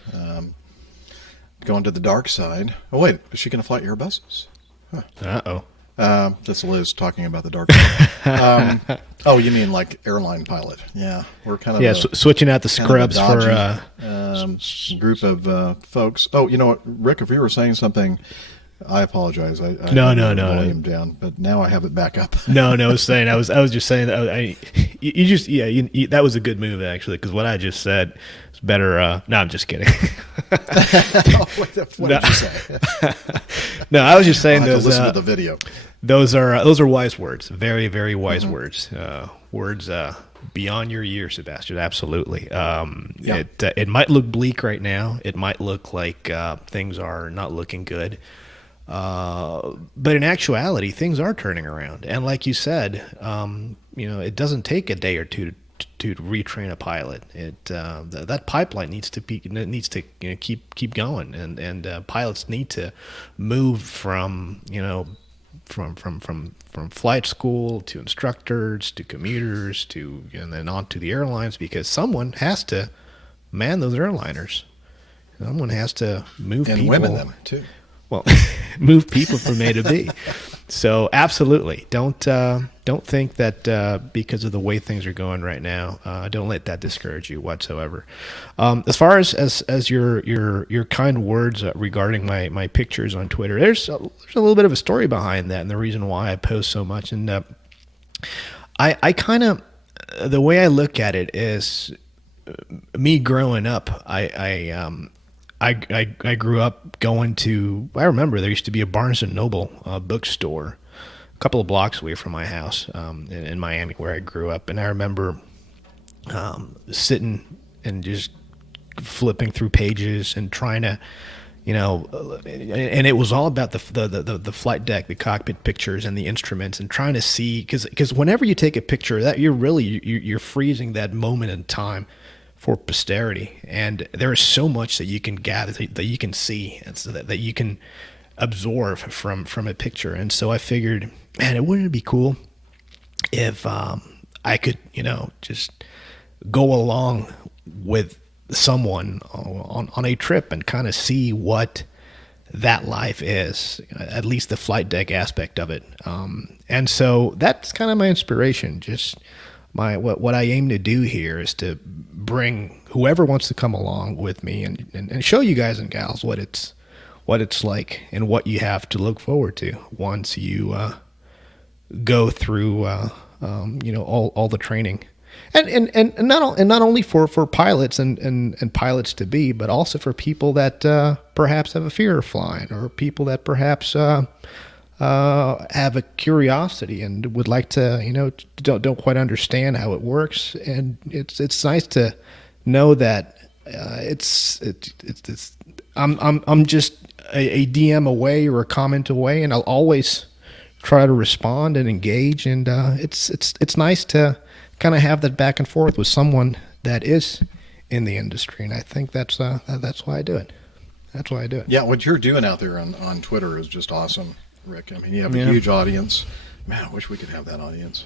going to the dark side. Oh, wait, is she going to fly Airbuses? Huh. Uh-oh. That's Liz talking about the dark side. Oh, you mean like airline pilot? Yeah, we're kind of switching out the scrubs for group of folks. Oh, you know what, Rick? If you were saying something, I apologize. I no, volume down, but now I have it back up. No, I was just saying that that was a good move actually, because what I just said is better. No, I'm just kidding. What did you say? No, I was just saying those. Listen to the video. Those are wise words. Very, very wise words. Words beyond your years, Sebastien. Absolutely. It might look bleak right now. It might look like things are not looking good. But in actuality, things are turning around. And like you said, it doesn't take a day or two to retrain a pilot. That pipeline needs to keep going, and pilots need to move from flight school to instructors to commuters and then on to the airlines, because someone has to man those airliners. Someone has to move and people. Women them too. Well, move people from A to B. So absolutely, don't think that because of the way things are going right now, don't let that discourage you whatsoever. As far as your kind words regarding my pictures on Twitter, there's a little bit of a story behind that, and the reason why I post so much. And I kind of, the way I look at it is, me growing up, I grew up going to, I remember there used to be a Barnes & Noble bookstore a couple of blocks away from my house in Miami, where I grew up. And I remember sitting and just flipping through pages and trying to, and it was all about the flight deck, the cockpit pictures and the instruments, and trying to see, because whenever you take a picture, that you're freezing that moment in time for posterity, and there is so much that you can gather, that you can see, and so that you can absorb from a picture. And so I figured, man, it wouldn't it be cool if I could, just go along with someone on a trip and kind of see what that life is, at least the flight deck aspect of it. And so that's kind of my inspiration. Just what I aim to do here is to bring whoever wants to come along with me and show you guys and gals what it's like and what you have to look forward to once you go through all the training and not only for pilots and pilots to be, but also for people that perhaps have a fear of flying, or people that perhaps have a curiosity and would like to, don't quite understand how it works. And it's nice to know that I'm just a DM away or a comment away, and I'll always try to respond and engage. And it's nice to kind of have that back and forth with someone that is in the industry, and I think that's why I do it. That's why I do it. Yeah, what you're doing out there on Twitter is just awesome, Rick. I mean, you have a huge audience. Man, I wish we could have that audience.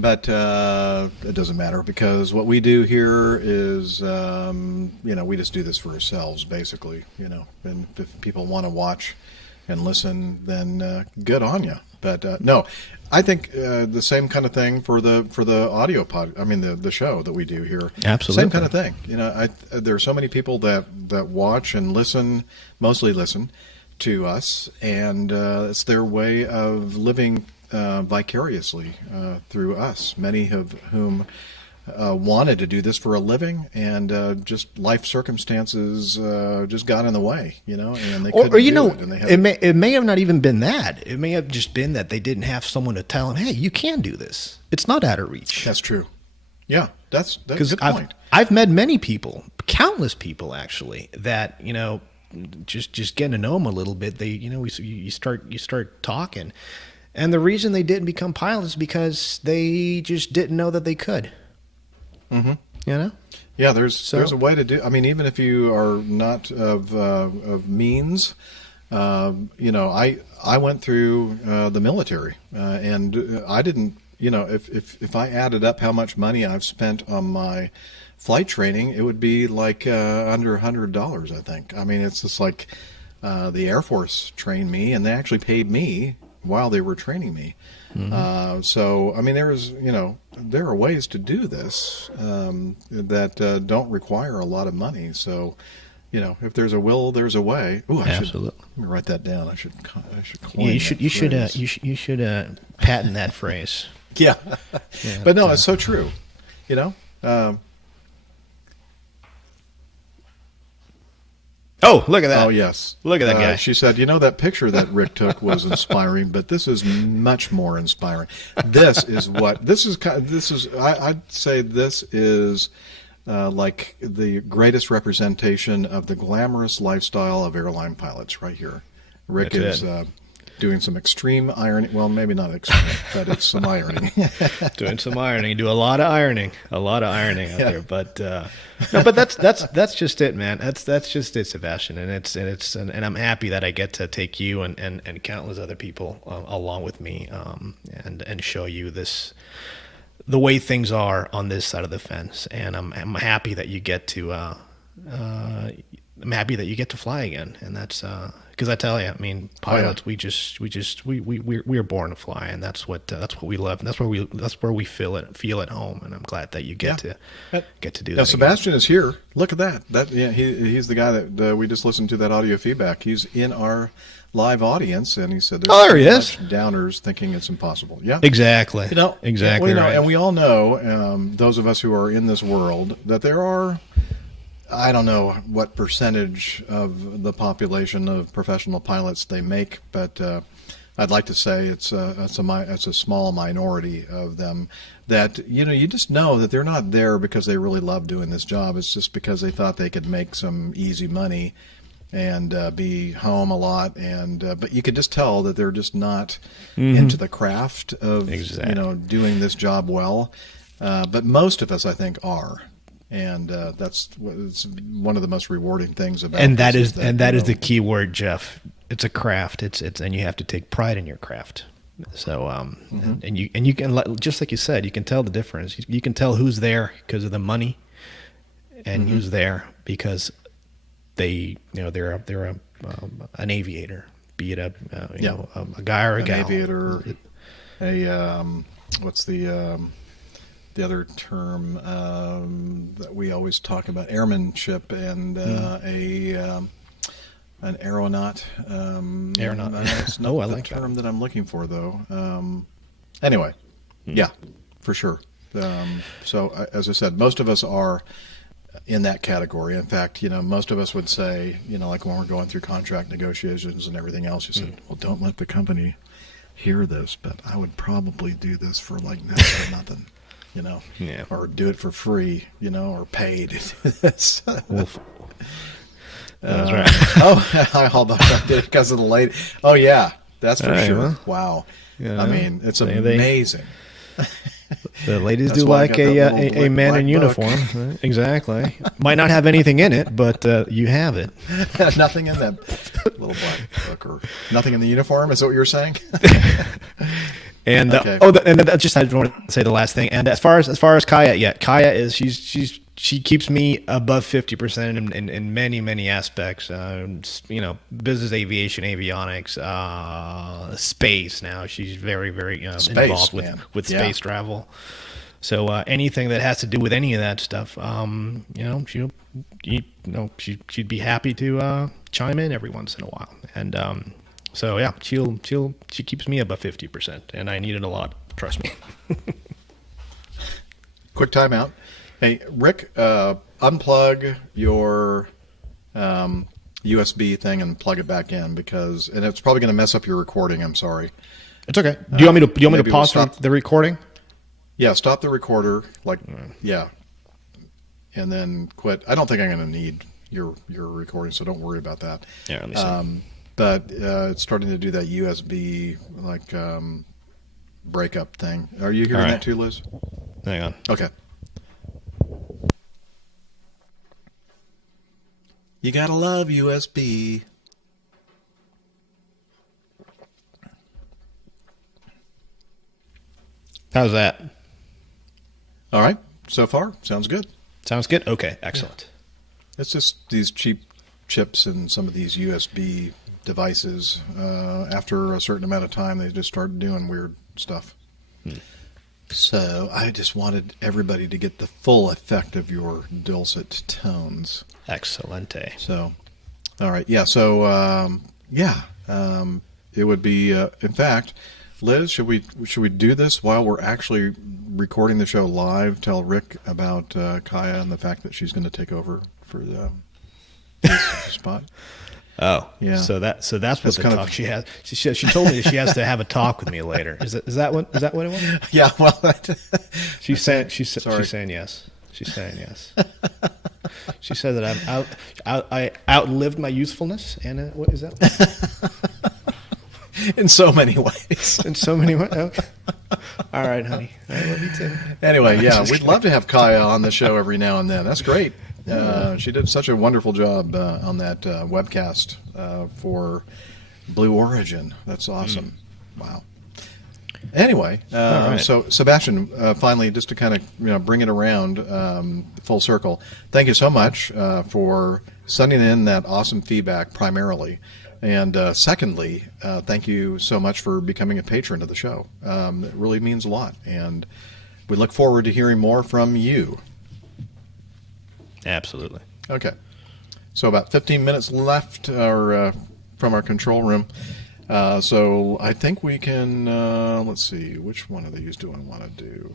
But it doesn't matter, because what we do here is, we just do this for ourselves, basically. And if people want to watch and listen, then good on you. But no, I think the same kind of thing for the audio the show that we do here. Absolutely, same kind of thing. There are so many people that watch and listen, mostly listen to us, and it's their way of living vicariously through us. Many of whom wanted to do this for a living, and just life circumstances just got in the way, and they couldn't do it. And it may have not even been that. It may have just been that they didn't have someone to tell them, "Hey, you can do this. It's not out of reach." That's true. Yeah, that's a good point. I've met many people, countless people actually, that just getting to know them a little bit. They you start talking. And the reason they didn't become pilots is because they just didn't know that they could. Mm-hmm. Yeah, there's a way to do. I mean, even if you are not of means, I went through the military, and I didn't. If I added up how much money I've spent on my flight training, it would be like under $100, I think. I mean, it's just like the Air Force trained me, and they actually paid me while they were training me. Mm-hmm. So, I mean, there are ways to do this that don't require a lot of money. So, if there's a will, there's a way. Ooh, Absolutely. Let me write that down. I should coin you should patent that phrase. Yeah. But no, it's so true. Oh, look at that. Oh, yes. Look at that guy. She said, that picture that Rick took was inspiring, but this is much more inspiring. I'd say this is like the greatest representation of the glamorous lifestyle of airline pilots right here. Rick is doing some extreme ironing. Well, maybe not extreme, but it's some ironing. Doing some ironing. Do a lot of ironing out there. But no, but that's just it, man. That's just it, Sebastien. And I'm happy that I get to take you and countless other people along with me and show you the way things are on this side of the fence. And I'm happy that you get to fly again. And that's because I tell you, I mean, pilots, we are born to fly, and that's what we love, and that's where we feel at home. And I'm glad that you get to do that. Now, Sebastien is here. Look at that. He's the guy that we just listened to that audio feedback. He's in our live audience, and he said, there he is. Downers thinking it's impossible. Yeah, exactly. Exactly right. And we all know, those of us who are in this world, that there are, I don't know what percentage of the population of professional pilots they make, but I'd like to say it's a small minority of them that you just know that they're not there because they really love doing this job. It's just because they thought they could make some easy money and be home a lot, but you could just tell that they're just not into the craft of doing this job well. But most of us, I think, are. And that's one of the most rewarding things about and that is the key word, Jeff. It's a craft. It's and you have to take pride in your craft. So and you can, just like you said, you can tell the difference. You can tell who's there because of the money, and who's there because they're an aviator, be it a guy or a gal. An aviator, what's the other term that we always talk about, airmanship, and an aeronaut. Aeronaut. That's not I the like term that I'm looking for, though. Anyway, yeah, for sure. So as I said, most of us are in that category. In fact, most of us would say, like when we're going through contract negotiations and everything else, you said, well, don't let the company hear this, but I would probably do this for like next to nothing, Yeah. or do it for free, or paid to do this. That's right. I did it because of the lady. Oh yeah, that's for All right, sure. well, Wow. yeah, I mean, it's they- amazing. The ladies That's do why I like got that little a man black in book. uniform. Right? Exactly. Might not have anything in it, but you have it. Nothing in that little black book, or nothing in the uniform. Is that what you're saying? And Okay. I just wanted to say the last thing. And as far as Kaya, Kaya is she keeps me above 50% in many aspects. Business aviation, avionics, space. Now she's very involved with space travel. So anything that has to do with any of that stuff, she'd be happy to chime in every once in a while. And so yeah, she keeps me above 50%, and I need it a lot. Trust me. Quick timeout. Hey, Rick, unplug your USB thing and plug it back in, and it's probably going to mess up your recording. I'm sorry. It's okay. Do you want me to maybe pause we'll stop the recording? Yeah, stop the recorder. Yeah, and then quit. I don't think I'm going to need your recording, so don't worry about that. Yeah, let me see. But it's starting to do that USB breakup thing. Are you hearing that too, Liz? Hang on. Okay. You gotta love USB. How's that? All right. So far, sounds good. Sounds good? Okay, excellent. It's just these cheap chips and some of these USB devices. After a certain amount of time, they just started doing weird stuff. So I just wanted everybody to get the full effect of your dulcet tones. Excellente. So, all right. Yeah. So, it would be, in fact, Liz, should we do this while we're actually recording the show live? Tell Rick about Kaya and the fact that she's going to take over for the spot. Oh, yeah. So that's what the kind talk of- she has. She told me that she has to have a talk with me later. Is that what it was? Yeah. Well, She's saying yes. She's saying yes. She said that I outlived my usefulness, and what is that? in so many ways. In so many ways. Okay. All right, honey. I love you too. Anyway, yeah, we'd love to have Kaya on the show every now and then. That's great. She did such a wonderful job on that webcast for Blue Origin. That's awesome. Wow. Anyway, right. So Sebastien, finally, just to kind of bring it around full circle, thank you so much for sending in that awesome feedback primarily. And secondly, thank you so much for becoming a patron of the show. It really means a lot. And we look forward to hearing more from you. Absolutely. Okay. So about 15 minutes left from our control room. So I think we can, let's see, which one of these do I want to do?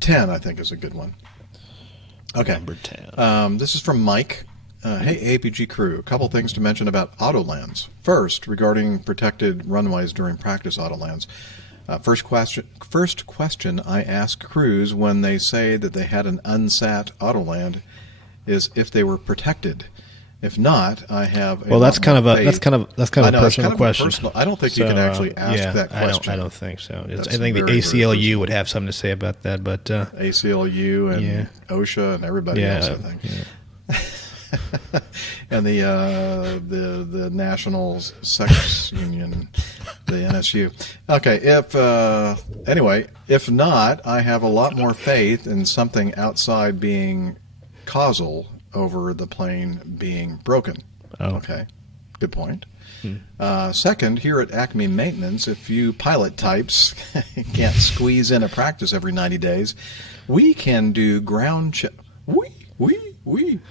10, I think, is a good one. Okay. Number 10. This is from Mike. Hey, APG crew, a couple things to mention about Autolands. First, regarding protected runways during practice Autolands. First question I ask crews when they say that they had an unsat Autoland is if they were protected. If not, I have a Well, that's lot kind of more a faith. that's kind of a I know, it's kind personal of a question. personal- I don't think you can actually ask that question. I don't think so. I That's think the very, very ACLU personal. would have something to say about that, but ACLU and Yeah. OSHA and everybody else, I think. yeah. And the National Sex Union, the NSU. Okay, if not, I have a lot more faith in something outside being causal over the plane being broken. Oh. Okay, good point. Second, here at Acme Maintenance, if you pilot types can't squeeze in a practice every 90 days, we can do ground check.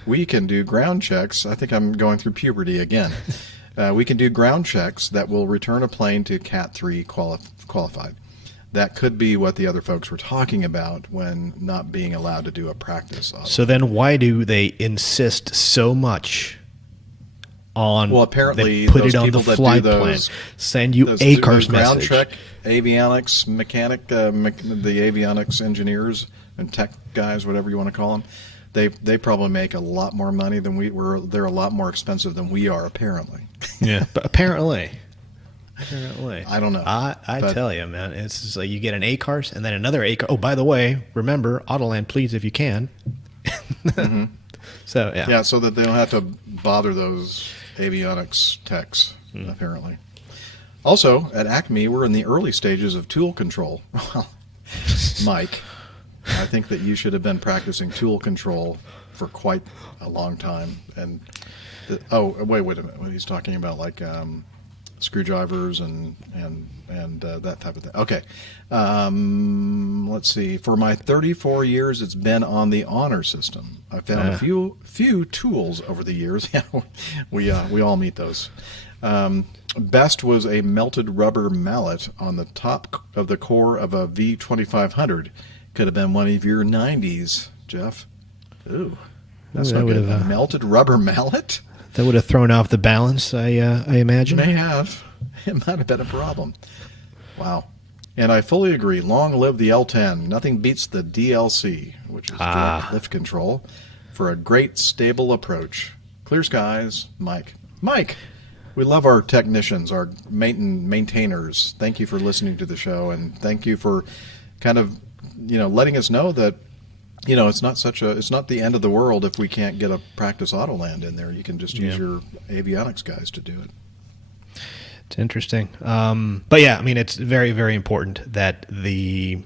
We can do ground checks. I think I'm going through puberty again. We can do ground checks that will return a plane to Cat 3 qualified. That could be what the other folks were talking about when not being allowed to do a practice. So then why do they insist so much on apparently put those it on the people that flight do plan, those, send you those ACARS ground message. check, avionics mechanic, the avionics engineers and tech guys, whatever you want to call them, they probably make a lot more money than we were. They're a lot more expensive than we are, apparently. Yeah, but apparently. I don't know. I tell you, man, it's just like you get an ACARS and then another ACARS. Oh, by the way, remember, Autoland, please, if you can. Mm-hmm. So, yeah. Yeah, so that they don't have to bother those avionics techs, apparently. Also, at Acme, we're in the early stages of tool control. Well, Mike, I think that you should have been practicing tool control for quite a long time. And wait a minute. What he's talking about, like screwdrivers and that type of thing. Okay, let's see. For my 34 years, it's been on the honor system. I found a few tools over the years. Yeah, we all meet those. Best was a melted rubber mallet on the top of the core of a V2500. Could have been one of your 90s, Jeff. Ooh, that's not good. A melted rubber mallet? That would have thrown off the balance, I imagine. May have. It might have been a problem. Wow. And I fully agree. Long live the L10. Nothing beats the DLC, which is direct lift control, for a great, stable approach. Clear skies, Mike. Mike, we love our technicians, our maintainers. Thank you for listening to the show, and thank you for kind of, letting us know that, it's not the end of the world if we can't get a practice Autoland in there. You can just use your avionics guys to do it. It's interesting. But yeah, I mean, it's very, very important that the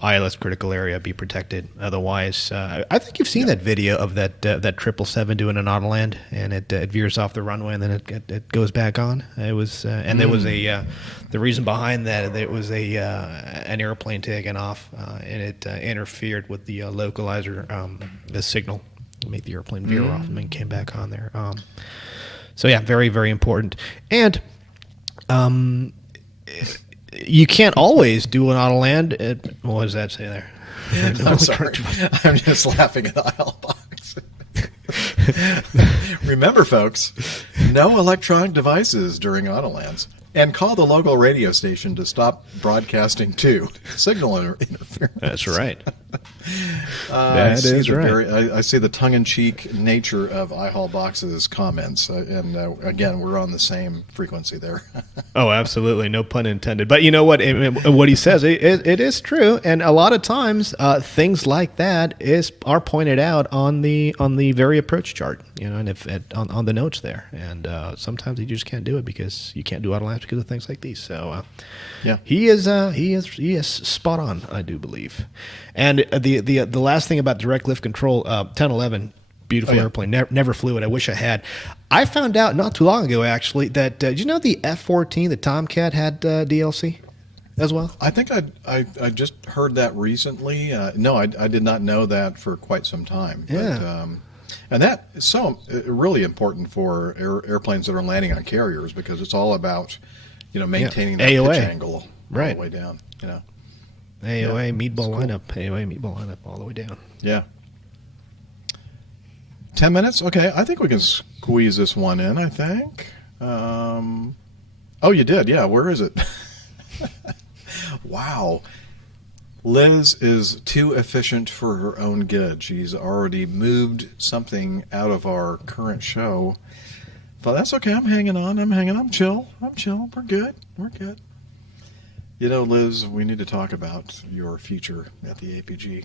ILS critical area be protected. Otherwise, I think you've seen that video of that 777 doing an Autoland, and it veers off the runway and then it goes back on. It was and there was the reason behind that, there was an airplane taking off and it interfered with the localizer, the signal, made the airplane veer off and then came back on there. So yeah, very, very important. And you can't always do an Autoland. What does that say there? I'm sorry. I'm just laughing at the aisle box. Remember, folks, no electronic devices during Autolands. And call the local radio station to stop broadcasting to signal interference. That's right. That is right. I see the tongue-in-cheek nature of iHall Box's comments, and again, we're on the same frequency there. Oh, absolutely, no pun intended. But you know what? What he says, it is true, and a lot of times things like that are pointed out on the very approach chart, and on the notes there. And sometimes you just can't do it because you can't do Autolands because of things like these. So yeah, he is spot on, I do believe. And the last thing about direct lift control, 1011, beautiful airplane, never flew it. I wish I had. I found out not too long ago, actually, that did you know the F-14, the Tomcat, had DLC as well? I think I just heard that recently. No, I did not know that for quite some time. Yeah. But, and that is so really important for airplanes that are landing on carriers, because it's all about maintaining that AOA. pitch angle all Right. the way down. AOA meatball lineup. AOA meatball lineup all the way down. Yeah. 10 minutes? Okay, I think we can squeeze this one in, I think. Oh, you did? Yeah, where is it? Wow. Liz is too efficient for her own good. She's already moved something out of our current show. But that's okay. I'm hanging on. I'm chill. We're good. Liz, we need to talk about your future at the APG.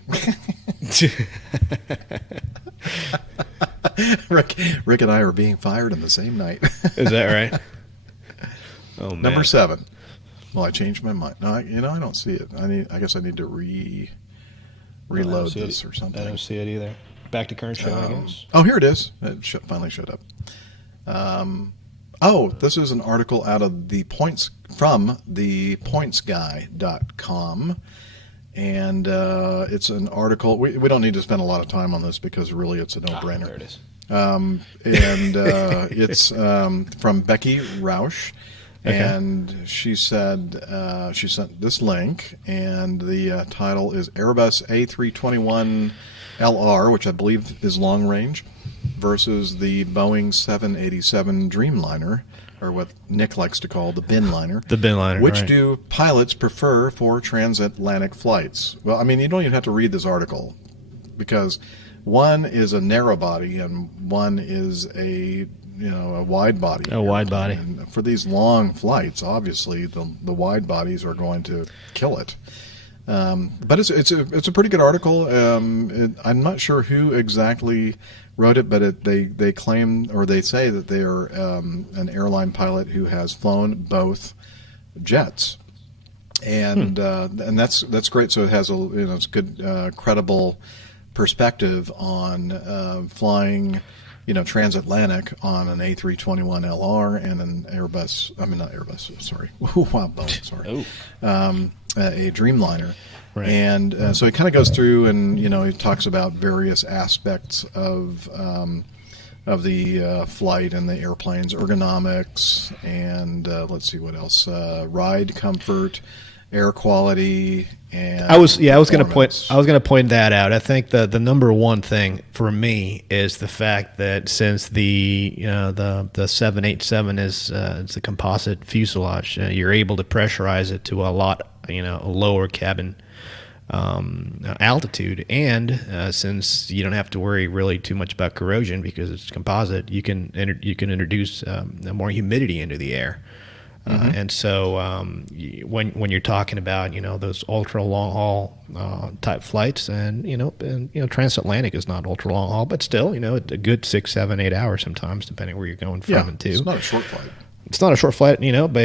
Rick and I are being fired in the same night. Is that right? Oh, man. Number 7. Well, I changed my mind. No, I don't see it. I guess I need to reload this or something. I don't see it either. Back to current show, I guess. Oh, here it is. It finally showed up. This is an article out of from thepointsguy.com, and it's an article. We don't need to spend a lot of time on this because really it's a no-brainer. There it is. It's from Becky Rausch. Okay. And she said she sent this link, and the title is Airbus A321 LR, which I believe is long range, versus the Boeing 787 Dreamliner, or what Nick likes to call the bin liner. The bin liner, Which right. do pilots prefer for transatlantic flights? Well, I mean, you don't even have to read this article, because one is a narrow body and one is a wide body. A wide body. And for these long flights, obviously the wide bodies are going to kill it. But it's a pretty good article. I'm not sure who exactly wrote it, but they claim, or they say that they are an airline pilot who has flown both jets, and that's great. So it has it's good credible perspective on flying transatlantic on an A321LR and an Airbus. I mean, not Airbus. Sorry, wow, Boeing. Sorry, a Dreamliner. Right. And so he kind of goes through, and he talks about various aspects of the flight and the airplane's ergonomics, and let's see what else: ride comfort, air quality, and I was going performance. to point that out. I think the number one thing for me is the fact that since the 787 is it's a composite fuselage, you're able to pressurize it to a lot lower cabin altitude, and since you don't have to worry really too much about corrosion because it's composite, you can introduce more humidity into the air. And so when you're talking about those ultra long haul type flights, and transatlantic is not ultra long haul, but still a good 6, 7, 8 hours sometimes, depending where you're going from and to. It's not a short flight. It's not a short flight,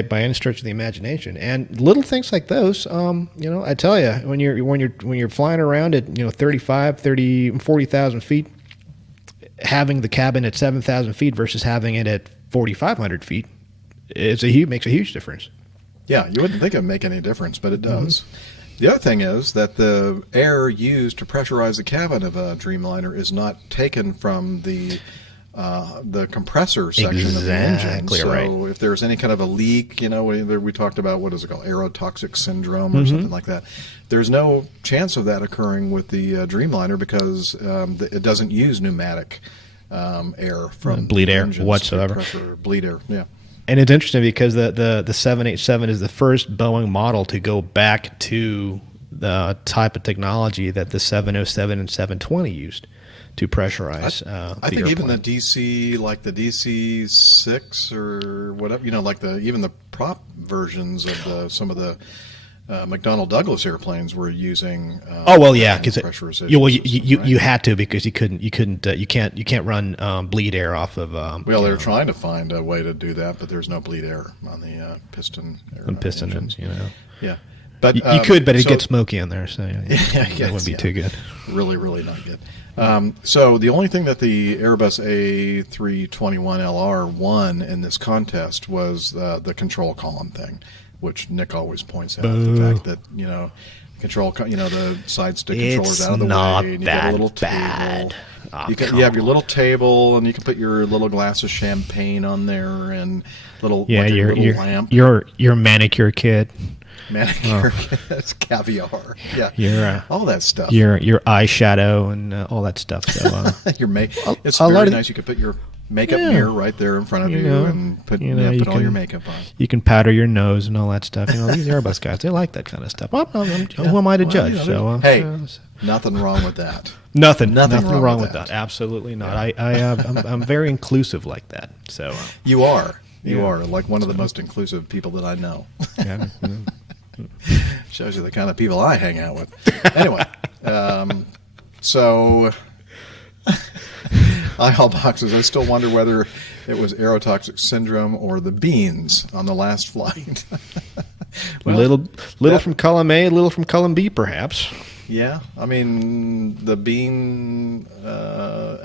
by any stretch of the imagination. And little things like those, I tell you, when you're flying around at 35, 30, 40,000 feet, having the cabin at 7,000 feet versus having it at 4,500 feet. Makes a huge difference. Yeah, you wouldn't think it would make any difference, but it does. The other thing is that the air used to pressurize the cabin of a Dreamliner is not taken from the compressor section of the engine. Exactly So right. if there's any kind of a leak, we talked about, what is it called, aerotoxic syndrome or something like that. There's no chance of that occurring with the Dreamliner because it doesn't use pneumatic air from Bleed the air engines. whatsoever. Compressor, bleed air, yeah. And it's interesting because the 787 is the first Boeing model to go back to the type of technology that the 707 and 720 used to pressurize I think the even the airplane. DC, like the DC-6 or whatever, like even the prop versions of some of the McDonnell Douglas airplanes were using. Because pressurization system, right? you had to, because you can't run bleed air off of. Well, they're trying to find a way to do that, but there's no bleed air on the piston. piston engines. ends, Yeah, but you could, but it'd so- get smoky in there, so Yeah, that yes, wouldn't be yeah. too good. Really, really not good. So the only thing that the Airbus A321LR won in this contest was the control column thing, which Nick always points out. The fact that the side stick controller's It's out of the not way, and you got a little that table. bad. You have your little table, and you can put your little glass of champagne on there, and little little lamp. your manicure kit, Manicure, it's caviar. Yeah, your all that stuff. your eyeshadow and all that stuff. So It's a lot very of- nice. You could put your makeup mirror right there in front of you, and put you put all can- your makeup on. you can powder your nose and all that stuff. These Airbus guys, they like that kind of stuff. Who am I to judge? Hey, nothing wrong with that. Nothing Nothing wrong wrong with with that. Absolutely not. I'm very inclusive like that. So You are. You Yeah. are like one of the most inclusive people that I know. yeah. Shows you the kind of people I hang out with. Anyway, so IHOL boxes. I still wonder whether it was aerotoxic syndrome or the beans on the last flight. Well, little from column A, little from column B, perhaps. yeah, I mean the bean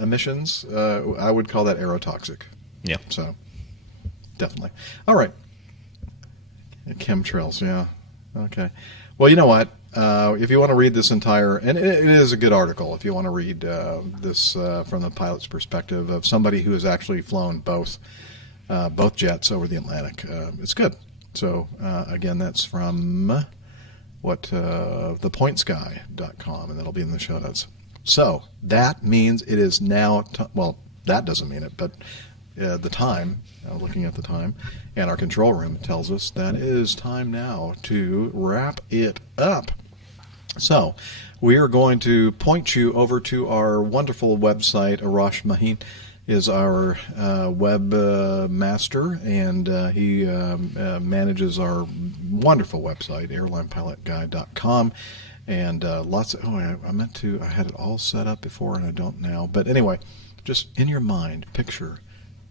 emissions. I would call that aerotoxic. Yeah. So definitely. All right. Chemtrails. Yeah. Okay. Well, you know what? if you want to read this entire, and it is a good article, if you want to read this from the pilot's perspective of somebody who has actually flown both jets over the Atlantic, it's good. So again, that's from thepointsguy.com, and that'll be in the show notes. So that means it is now, well, that doesn't mean it, but the time, looking at the time, and our control room tells us that it is time now to wrap it up. So we are going to point you over to our wonderful website. Arash Mahin is our web master, and he manages our wonderful website, airlinepilotguy.com. And lots of, I had it all set up before, and I don't now. But anyway, just in your mind, picture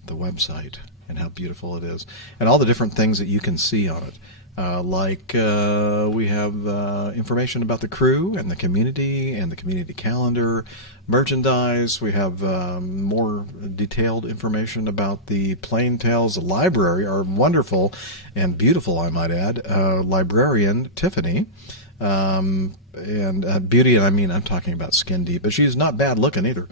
the website and how beautiful it is, and all the different things that you can see on it. We have information about the crew and the community calendar, merchandise. We have more detailed information about the plane tales. The library, our wonderful and beautiful, I might add, librarian Tiffany. And beauty, and I mean, I'm talking about skin deep, but she's not bad looking either.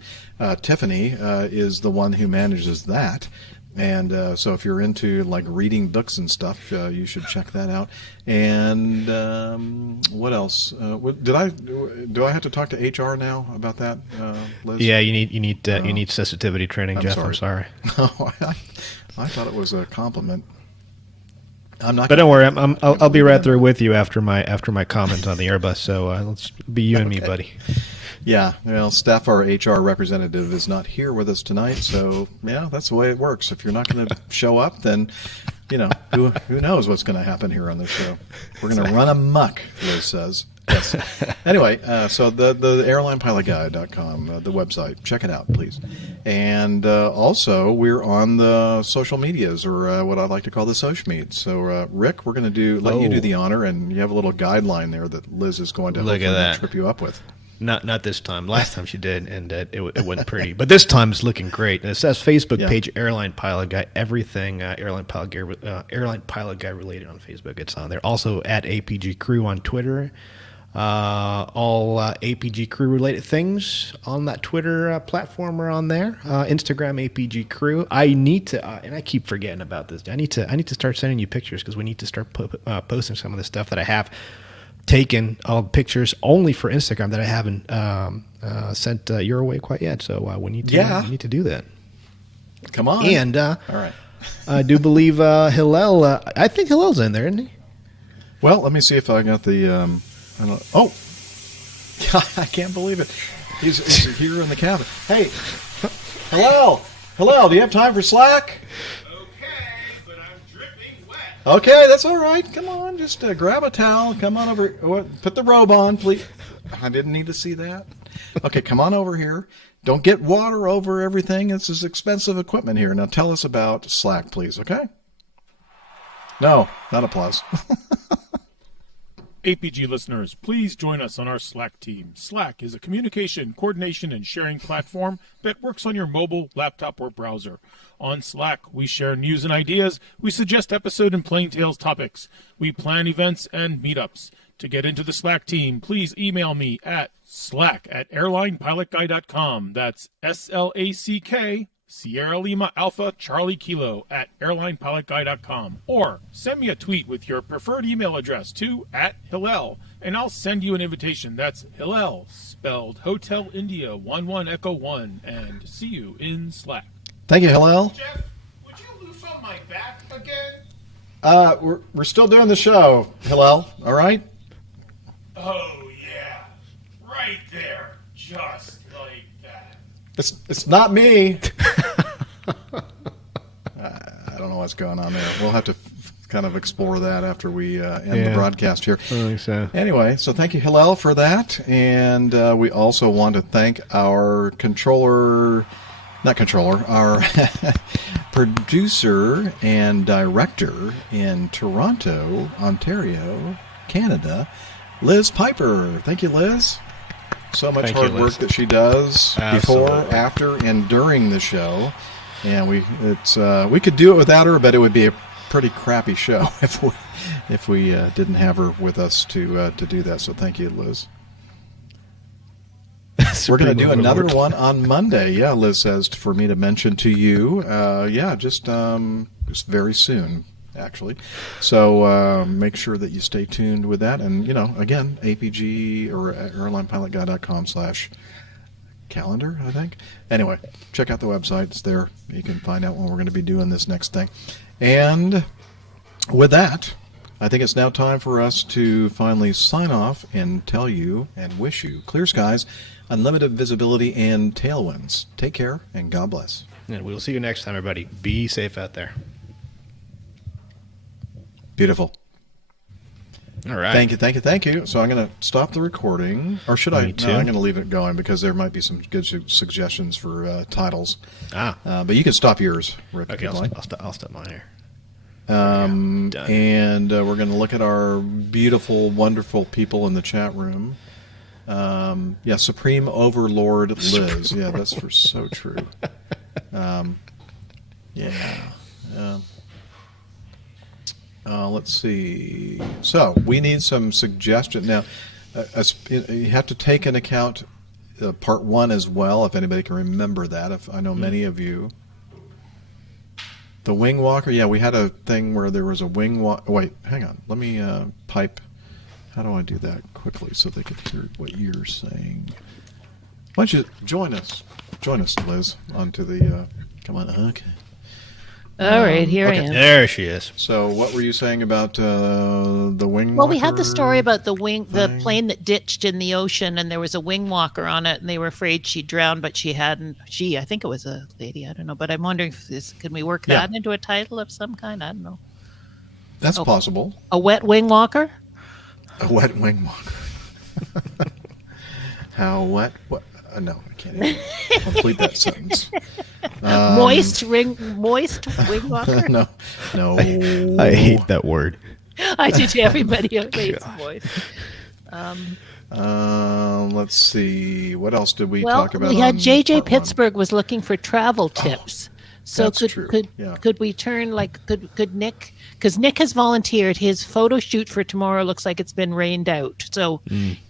Tiffany is the one who manages that. And so if you're into like reading books and stuff, you should check that out. And what else? Do I have to talk to HR now about that, Liz? Yeah, you need sensitivity training, Jeff. I'm sorry. No, I thought it was a compliment. I'm not. But don't worry, I'll be right there with you after my comment on the Airbus. So let's be you and me, buddy. Yeah, well, Steph, our HR representative, is not here with us tonight, so yeah, that's the way it works. If you're not going to show up, then who knows what's going to happen here on the show? We're going to run amok, Liz says. Yes. Anyway, so the airlinepilotguy.com, the website, check it out, please. And also, we're on the social medias, or what I like to call the social medias. So, Rick, we're going to let you do the honor, and you have a little guideline there that Liz is going to trip you up with. Not this time. Last time she did, and it wasn't pretty. But this time it's looking great. And it says Facebook page Airline Pilot Guy. Everything Airline Pilot Guy related on Facebook. It's on there. Also at APG Crew on Twitter. All APG Crew related things on that Twitter platform are on there. Instagram APG Crew. I need to, and I keep forgetting about this. I need to start sending you pictures because we need to start posting some of the stuff that I have taken, all pictures only for Instagram that I haven't sent your way quite yet. So we need to do that. Come on. And all right. I do believe Hillel. I think Hillel's in there, isn't he? Well, let me see if I got the. I can't believe it. He's here in the cabin. Hey, Hillel, do you have time for Slack? Okay, that's all right. Come on, just grab a towel. Come on over. Put the robe on, please. I didn't need to see that. Okay, come on over here. Don't get water over everything. This is expensive equipment here. Now tell us about Slack, please, okay? No, not applause. APG listeners, please join us on our Slack team. Slack is a communication, coordination, and sharing platform that works on your mobile, laptop, or browser. On Slack, we share news and ideas. We suggest episode and plain tales topics. We plan events and meetups. To get into the Slack team, please email me at slack@airlinepilotguy.com. That's SLACK, Sierra Lima Alpha Charlie Kilo @airlinepilotguy.com. Or send me a tweet with your preferred email address to @Hillel, and I'll send you an invitation. That's Hillel, spelled Hotel India 11 Echo 1, and see you in Slack. Thank you, Hillel. Jeff, would you loose on my back again? We're still doing the show, Hillel, all right? Oh, yeah. Right there. Just like that. It's not me. I don't know what's going on there. We'll have to kind of explore that after we end the broadcast here. I think so. Anyway, so thank you, Hillel, for that. And we also want to thank our our producer and director in Toronto, Ontario, Canada, Liz Pyper. Thank you, Liz. So much hard work that she does before, after, and during the show. And we could do it without her, but it would be pretty crappy show if we didn't have her with us to do that. So thank you, Liz. We're going to do another one on Monday. Yeah, Liz says for me to mention to you. Just very soon, actually. So make sure that you stay tuned with that. And, again, APG or airlinepilotguy.com/calendar, I think. Anyway, check out the website. It's there. You can find out when we're going to be doing this next thing. And with that, I think it's now time for us to finally sign off and tell you and wish you clear skies, unlimited visibility, and tailwinds. Take care, and God bless. And we'll see you next time, everybody. Be safe out there. Beautiful. All right. Thank you. So I'm going to stop the recording. Or should I? No, I'm going to leave it going because there might be some good suggestions for titles. But you can stop yours, Rick. Okay, I'll stop mine here. And we're going to look at our beautiful, wonderful people in the chat room. Supreme Overlord Liz. Yeah, that's for so true. Let's see. So we need some suggestions now. You have to take into account part 1 as well, if anybody can remember that. If I know many of you. The wing walker. Yeah, we had a thing where there was a wing walk. Wait, hang on. Let me pipe. How do I do that quickly so they can hear what you're saying? Why don't you join us? Join us, Liz, onto the... come on. Okay. All right, here I am. There she is. So what were you saying about the wing walker? Well, we had the story about the plane that ditched in the ocean, and there was a wing walker on it, and they were afraid she drowned, but she hadn't. I think it was a lady, I don't know. But I'm wondering can we work that into a title of some kind? I don't know. That's possible. A wet wing walker? A wet wing walker. How wet? What? No, I can't even complete that sentence. Moist wing walker? No. I hate that word. I do too. Everybody hates moist. Let's see. What else did we talk about? We had JJ Pittsburgh was looking for travel tips. So could we turn could Nick, because Nick has volunteered, his photo shoot for tomorrow looks like it's been rained out. So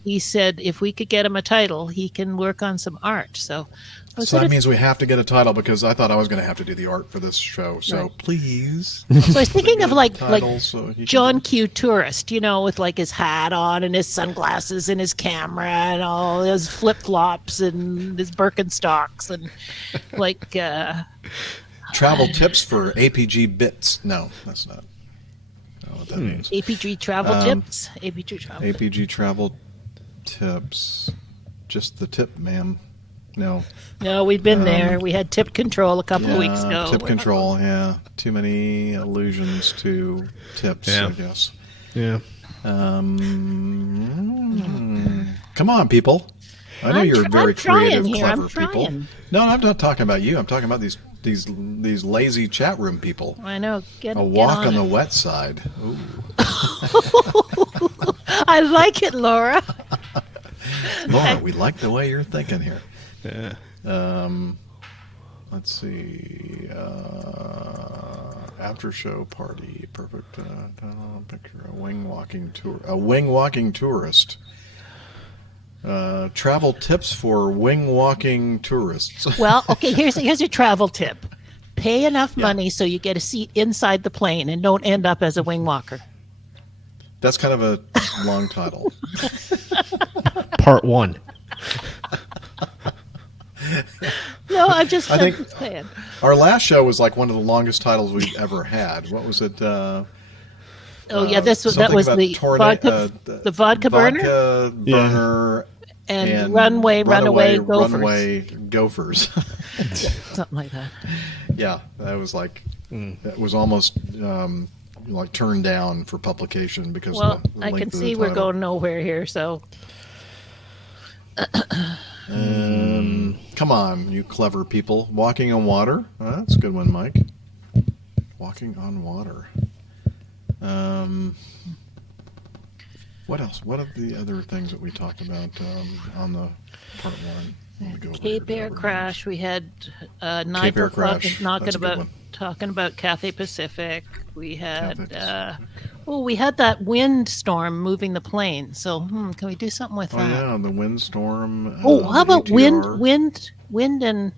he said if we could get him a title, he can work on some art. So that means we have to get a title because I thought I was going to have to do the art for this show. So please. So I was thinking of like so John Q. Tourist, with like his hat on and his sunglasses and his camera and all his flip-flops and his Birkenstocks and like... travel tips for APG bits. No, that's not. I don't know what that means. APG travel tips. APG travel tips. Just the tip, ma'am. No, we've been there. We had tip control a couple of weeks ago. Tip control, yeah. Too many allusions to tips, I guess. Yeah. Come on, people. I know you're very creative, clever people. No, I'm not talking about you. I'm talking about these lazy chat room people. I know. A walk on the wet side. Ooh. I like it, Laura. Laura, we like the way you're thinking here. Yeah. Let's see. After show party. Perfect. Picture a wing walking tourist. Travel tips for wing walking tourists. Well, okay, here's your travel tip. Pay enough money so you get a seat inside the plane and don't end up as a wing walker. That's kind of a long title. Part 1. No, I'm just saying. Our last show was like one of the longest titles we've ever had. What was it? That was the vodka burner. And runaway gophers. Something like that. Yeah, that was like that was almost like turned down for publication because. Well, I can see we're going nowhere here. So. Come on, you clever people! Walking on water. That's a good one, Mike. Walking on water. What else? What are the other things that we talked about on the part 1? Cape Air crash. We had Nigel talking about talking about Cathay Pacific. We had Cathay Pacific. we had that windstorm moving the plane. So can we do something with Oh that? yeah, the windstorm. How the about ATR. wind and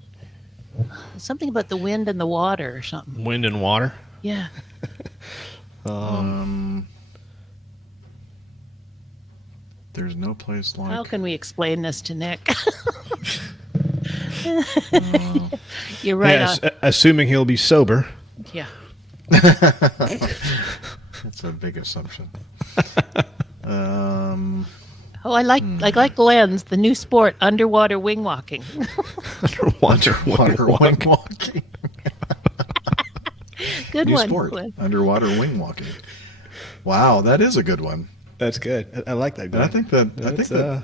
something about the wind and the water or something? Wind and water. Yeah. There's no place like. How can we explain this to Nick? You're right. Yes, assuming he'll be sober. Yeah. That's a big assumption. Oh, I like Glenn's the new sport, underwater wing walking. Underwater wing walking. Good New one. sport. Glenn. Underwater wing walking. Wow, that is a good one. That's good. I like that. And I think that That's, that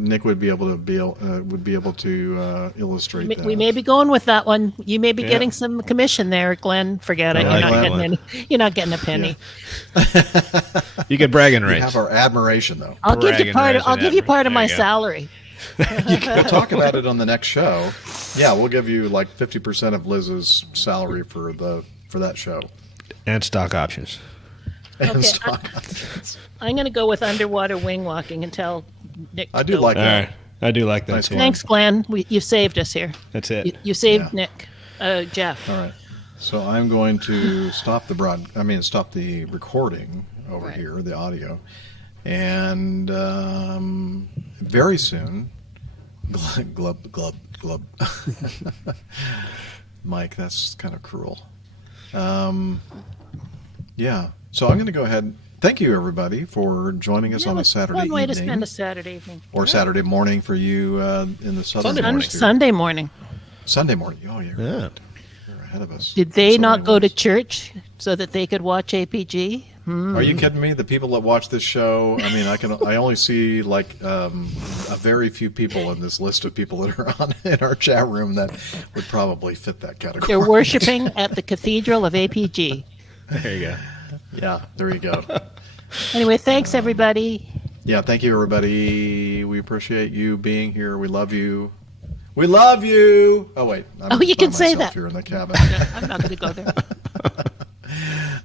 Nick would be able to illustrate that. We may be going with that one. You may be getting some commission there, Glenn. Forget it. I like that You're not getting one. You're not getting a penny. You get bragging We rights. have our admiration, though. I'll give you Bragging part. rights I'll and give you part of there my you go. salary. We'll talk about it on the next show. Yeah, we'll give you like 50% of Liz's salary for that show. And stock options. And Okay, stock options. I'm going to go with underwater wing walking and tell Nick. I to do go. like All that. right. I do like that Nice too. one. Thanks, Glenn. You saved us here. That's it. You saved Yeah. Nick. Jeff. All right. So I'm going to stop the recording over Right. here, the audio, and very soon, glub glub glub. Mike, that's kind of cruel. Yeah. So I'm going to go ahead. Thank you, everybody, for joining us on a Saturday One way to evening spend a Saturday evening. or Saturday morning for you in the southern Sunday morning. hemisphere. Sunday morning. Sunday morning. Oh, Yeah. you're ahead of us. Did they So not go to anyways. church so that they could watch APG? Are you kidding me? The people that watch this show, I mean, I only see like a very few people in this list of people that are on in our chat room that would probably fit that category. They're worshiping at the Cathedral of APG. There you go. Yeah, there you go. Anyway, thanks everybody. Yeah, thank you, everybody. We appreciate you being here. We love you. We love you. Oh wait, I'm You by can say myself that. here in the cabin. I'm not going to go there.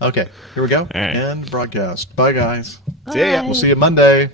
Okay, here we go. right. And broadcast. Bye, guys. See ya. Bye. We'll see you Monday.